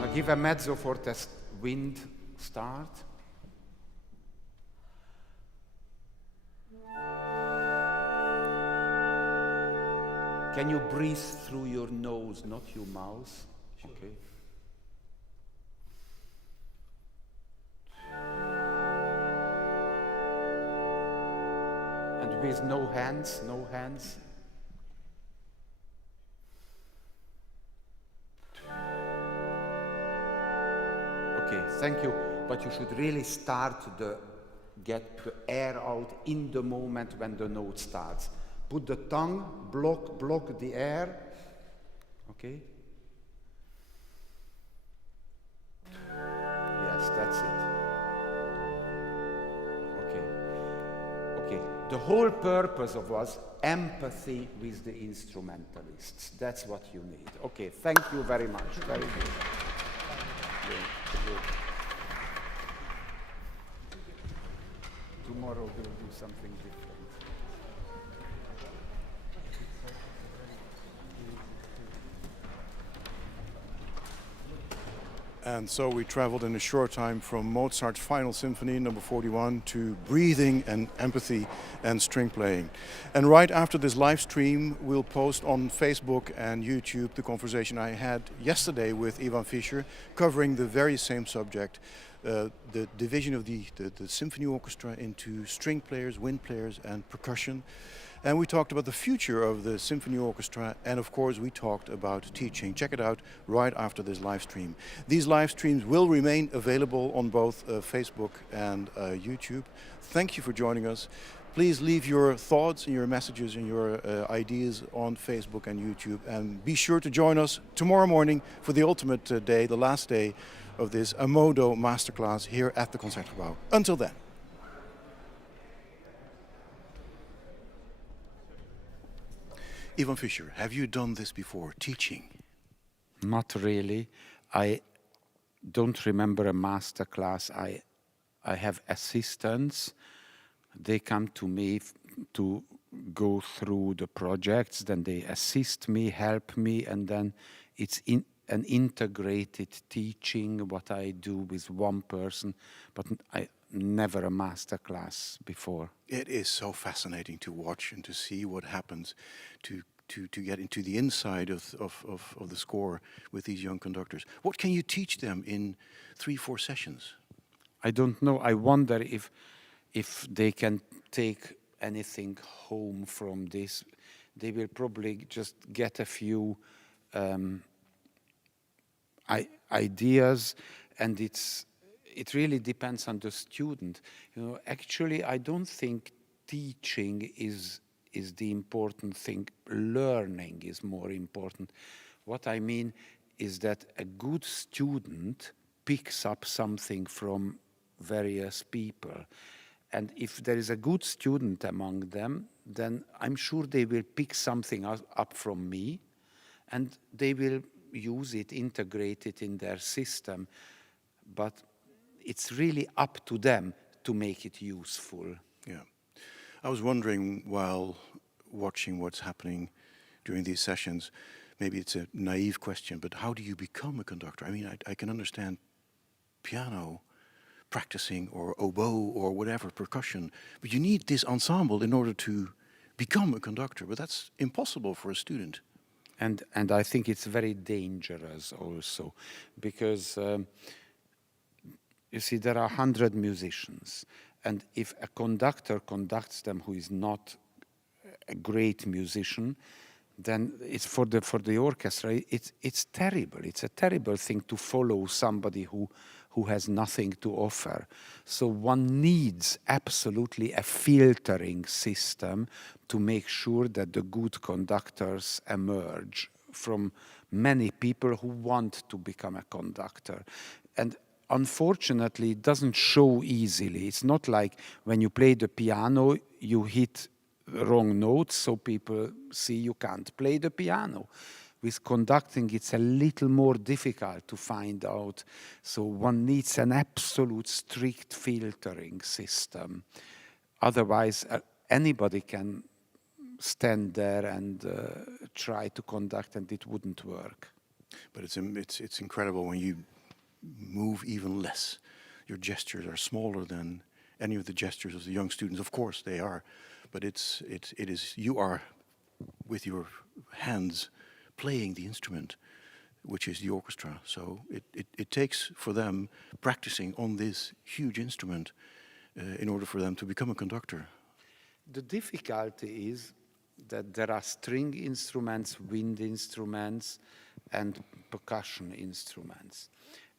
Now give a mezzo forte wind start. Can you breathe through your nose, not your mouth? Okay. And with no hands, no hands. Okay, thank you. But you should really get the air out in the moment when the note starts. Put the tongue, block the air. Okay? Yes, that's it. Okay. The whole purpose of was empathy with the instrumentalists. That's what you need. Okay, thank you very much. Very good. Good. Tomorrow we'll do something different. And so we traveled in a short time from Mozart's Final Symphony, number 41, to breathing and empathy and string playing. And right after this live stream, we'll post on Facebook and YouTube the conversation I had yesterday with Iván Fischer, covering the very same subject, the division of the symphony orchestra into string players, wind players, and percussion. And we talked about the future of the symphony orchestra, and of course we talked about teaching. Check it out right after this live stream. These live streams will remain available on both Facebook and YouTube. Thank you for joining us. Please leave your thoughts and your messages and your ideas on Facebook and YouTube, and be sure to join us tomorrow morning for the ultimate day, the last day of this Ammodo Masterclass here at the Concertgebouw. Until then. Iván Fischer, have you done this before, teaching? Not really. I don't remember a master class. I have assistants. They come to me to go through the projects, then they assist me, help me, and then it's an integrated teaching, what I do with one person, but I never a master class before. It is so fascinating to watch and to see what happens, to get into the inside of the score with these young conductors. What can you teach them in 3-4 sessions? I don't know. I wonder if they can take anything home from this. They will probably just get a few ideas, and it really depends on the student. You know, actually, I don't think teaching is the important thing. Learning is more important. What I mean is that a good student picks up something from various people. And if there is a good student among them, then I'm sure they will pick something up from me, and they will use it, integrate it in their system. But it's really up to them to make it useful. Yeah. I was wondering while watching what's happening during these sessions, maybe it's a naive question, but how do you become a conductor? I mean, I can understand piano, practicing, or oboe, or whatever, percussion. But you need this ensemble in order to become a conductor. But that's impossible for a student. And I think it's very dangerous also, because you see, there are 100 musicians, and if a conductor conducts them who is not a great musician, then it's for the orchestra, it's terrible. It's a terrible thing to follow somebody who has nothing to offer. So one needs absolutely a filtering system to make sure that the good conductors emerge from many people who want to become a conductor. And unfortunately, it doesn't show easily. It's not like when you play the piano, you hit wrong notes, so people see you can't play the piano. With conducting, it's a little more difficult to find out. So one needs an absolute strict filtering system. Otherwise, anybody can stand there and try to conduct, and it wouldn't work. But it's incredible when you move even less. Your gestures are smaller than any of the gestures of the young students. Of course they are, but it is you are with your hands playing the instrument, which is the orchestra. So it takes for them practicing on this huge instrument in order for them to become a conductor. The difficulty is that there are string instruments, wind instruments, and percussion instruments.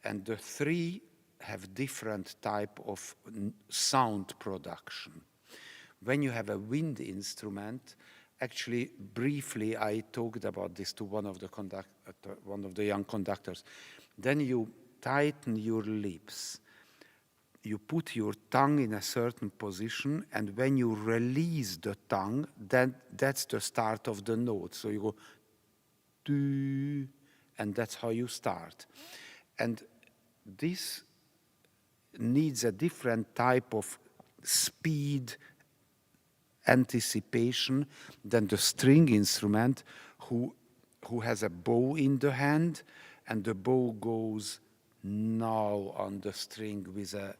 And the three have different type of sound production. When you have a wind instrument, actually, briefly, I talked about this to one of the young conductors. Then you tighten your lips. You put your tongue in a certain position, and when you release the tongue, then that's the start of the note. So you go, do, and that's how you start. And this needs a different type of speed, anticipation than the string instrument who has a bow in the hand, and the bow goes now on the string with a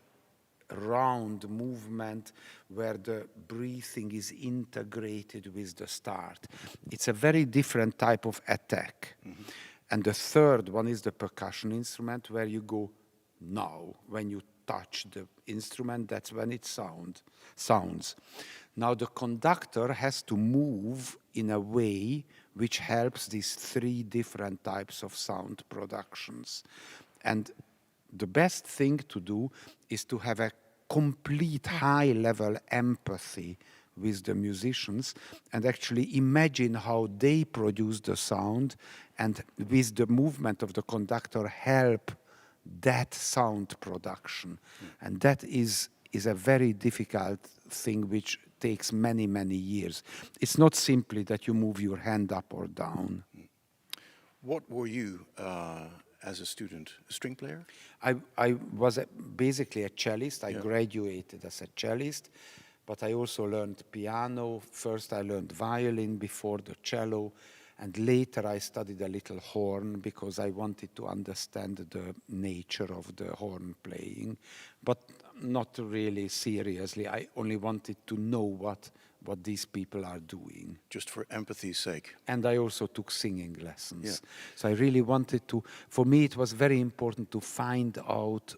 round movement where the breathing is integrated with the start. It's a very different type of attack. Mm-hmm. And the third one is the percussion instrument, where you go now. When you touch the instrument, that's when it sounds. Now the conductor has to move in a way which helps these three different types of sound productions. And the best thing to do is to have a complete high-level empathy with the musicians and actually imagine how they produce the sound, and with the movement of the conductor help that sound production. And that is a very difficult thing which takes many, many years. It's not simply that you move your hand up or down. What were you as a student? A string player? I was basically a cellist. I graduated as a cellist, but I also learned piano. First I learned violin before the cello, and later I studied a little horn because I wanted to understand the nature of the horn playing, but not really seriously. I only wanted to know what these people are doing. Just for empathy's sake. And I also took singing lessons. Yeah. So I really wanted to, for me it was very important to find out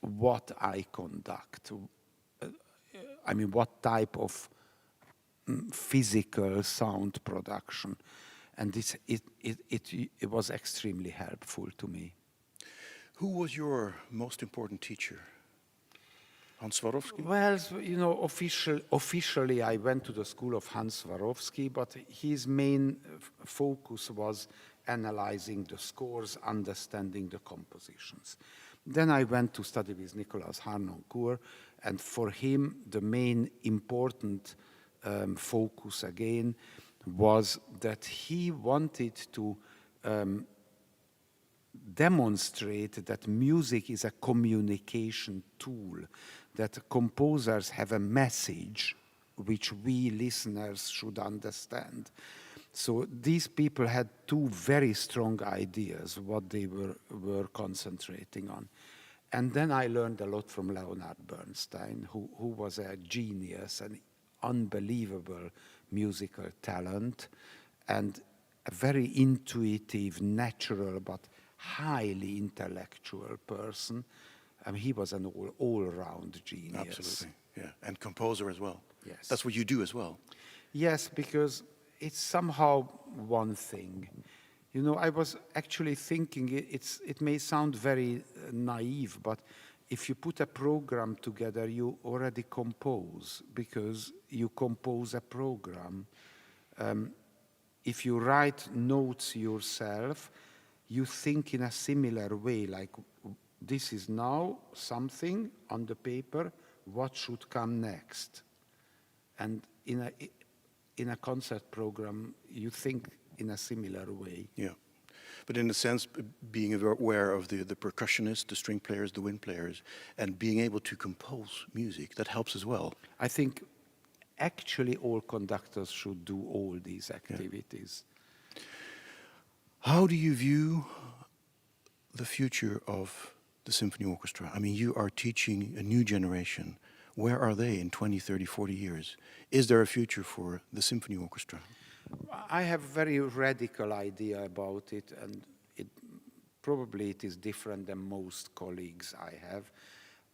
what I conduct. I mean, what type of physical sound production. And it was extremely helpful to me. Who was your most important teacher? Hans Swarovski? Well, you know, officially I went to the school of Hans Swarovski, but his main focus was analyzing the scores, understanding the compositions. Then I went to study with Nicolas Harnoncourt, and for him the main important focus again was that he wanted to demonstrate that music is a communication tool, that composers have a message which we listeners should understand. So these people had two very strong ideas what they were concentrating on. And then I learned a lot from Leonard Bernstein, who was a genius, an unbelievable musical talent, and a very intuitive, natural, but highly intellectual person. I mean, he was an all-round genius. Absolutely, yeah. And composer as well. Yes. That's what you do as well. Yes, because it's somehow one thing. You know, I was actually thinking, it may sound very naive, but if you put a program together, you already compose, because you compose a program. If you write notes yourself, you think in a similar way, like this is now something on the paper, what should come next? And in a concert program, you think in a similar way. Yeah. But in a sense, being aware of the percussionists, the string players, the wind players, and being able to compose music, that helps as well. I think actually all conductors should do all these activities. Yeah. How do you view the future of the symphony orchestra? I mean, you are teaching a new generation. Where are they in 20, 30, 40 years? Is there a future for the symphony orchestra? I have a very radical idea about it, and probably it is different than most colleagues I have.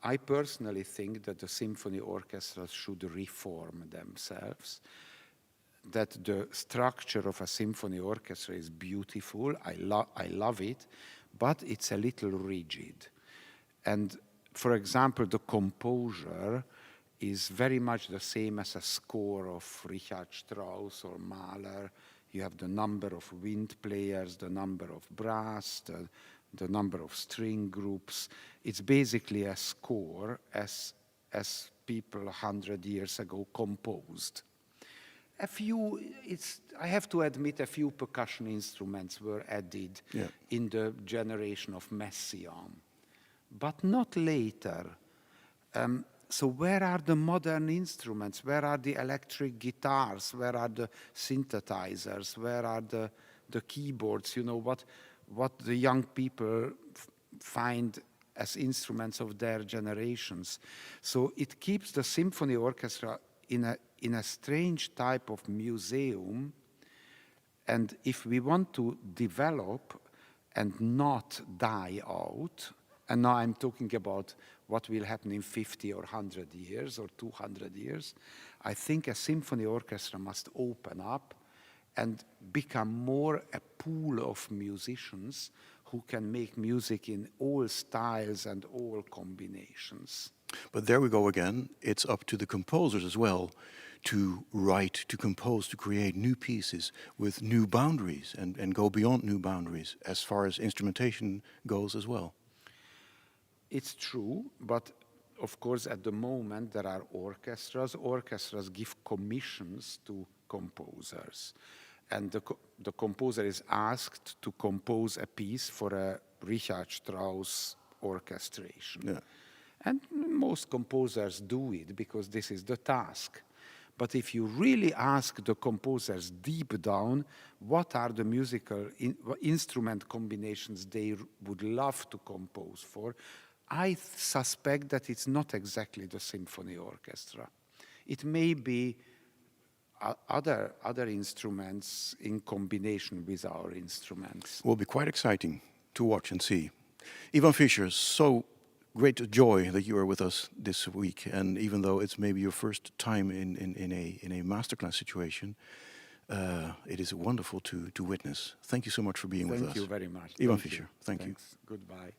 I personally think that the symphony orchestras should reform themselves, that the structure of a symphony orchestra is beautiful, I love it, but it's a little rigid. And for example, the composure is very much the same as a score of Richard Strauss or Mahler. You have the number of wind players, the number of brass, the number of string groups. It's basically a score as people 100 years ago composed. I have to admit, a few percussion instruments were added in the generation of Messiaen, but not later. So where are the modern instruments? Where are the electric guitars? Where are the synthesizers? Where are the keyboards? You know, what the young people find as instruments of their generations. So it keeps the symphony orchestra in a strange type of museum. And if we want to develop and not die out, and now I'm talking about what will happen in 50 or 100 years or 200 years, I think a symphony orchestra must open up and become more a pool of musicians who can make music in all styles and all combinations. But there we go again. It's up to the composers as well to write, to compose, to create new pieces with new boundaries and go beyond new boundaries as far as instrumentation goes as well. It's true, but of course at the moment there are orchestras. Orchestras give commissions to composers. And the composer is asked to compose a piece for a Richard Strauss orchestration. Yeah. And most composers do it because this is the task. But if you really ask the composers deep down what are the musical instrument combinations they would love to compose for, I suspect that it's not exactly the symphony orchestra. It may be other instruments in combination with our instruments. Will be quite exciting to watch and see. Iván Fischer, so great joy that you are with us this week, and even though it's maybe your first time in a masterclass situation, it is wonderful to witness. Thank you so much for being with us. Thank you very much. Iván Fischer, thank you. Goodbye.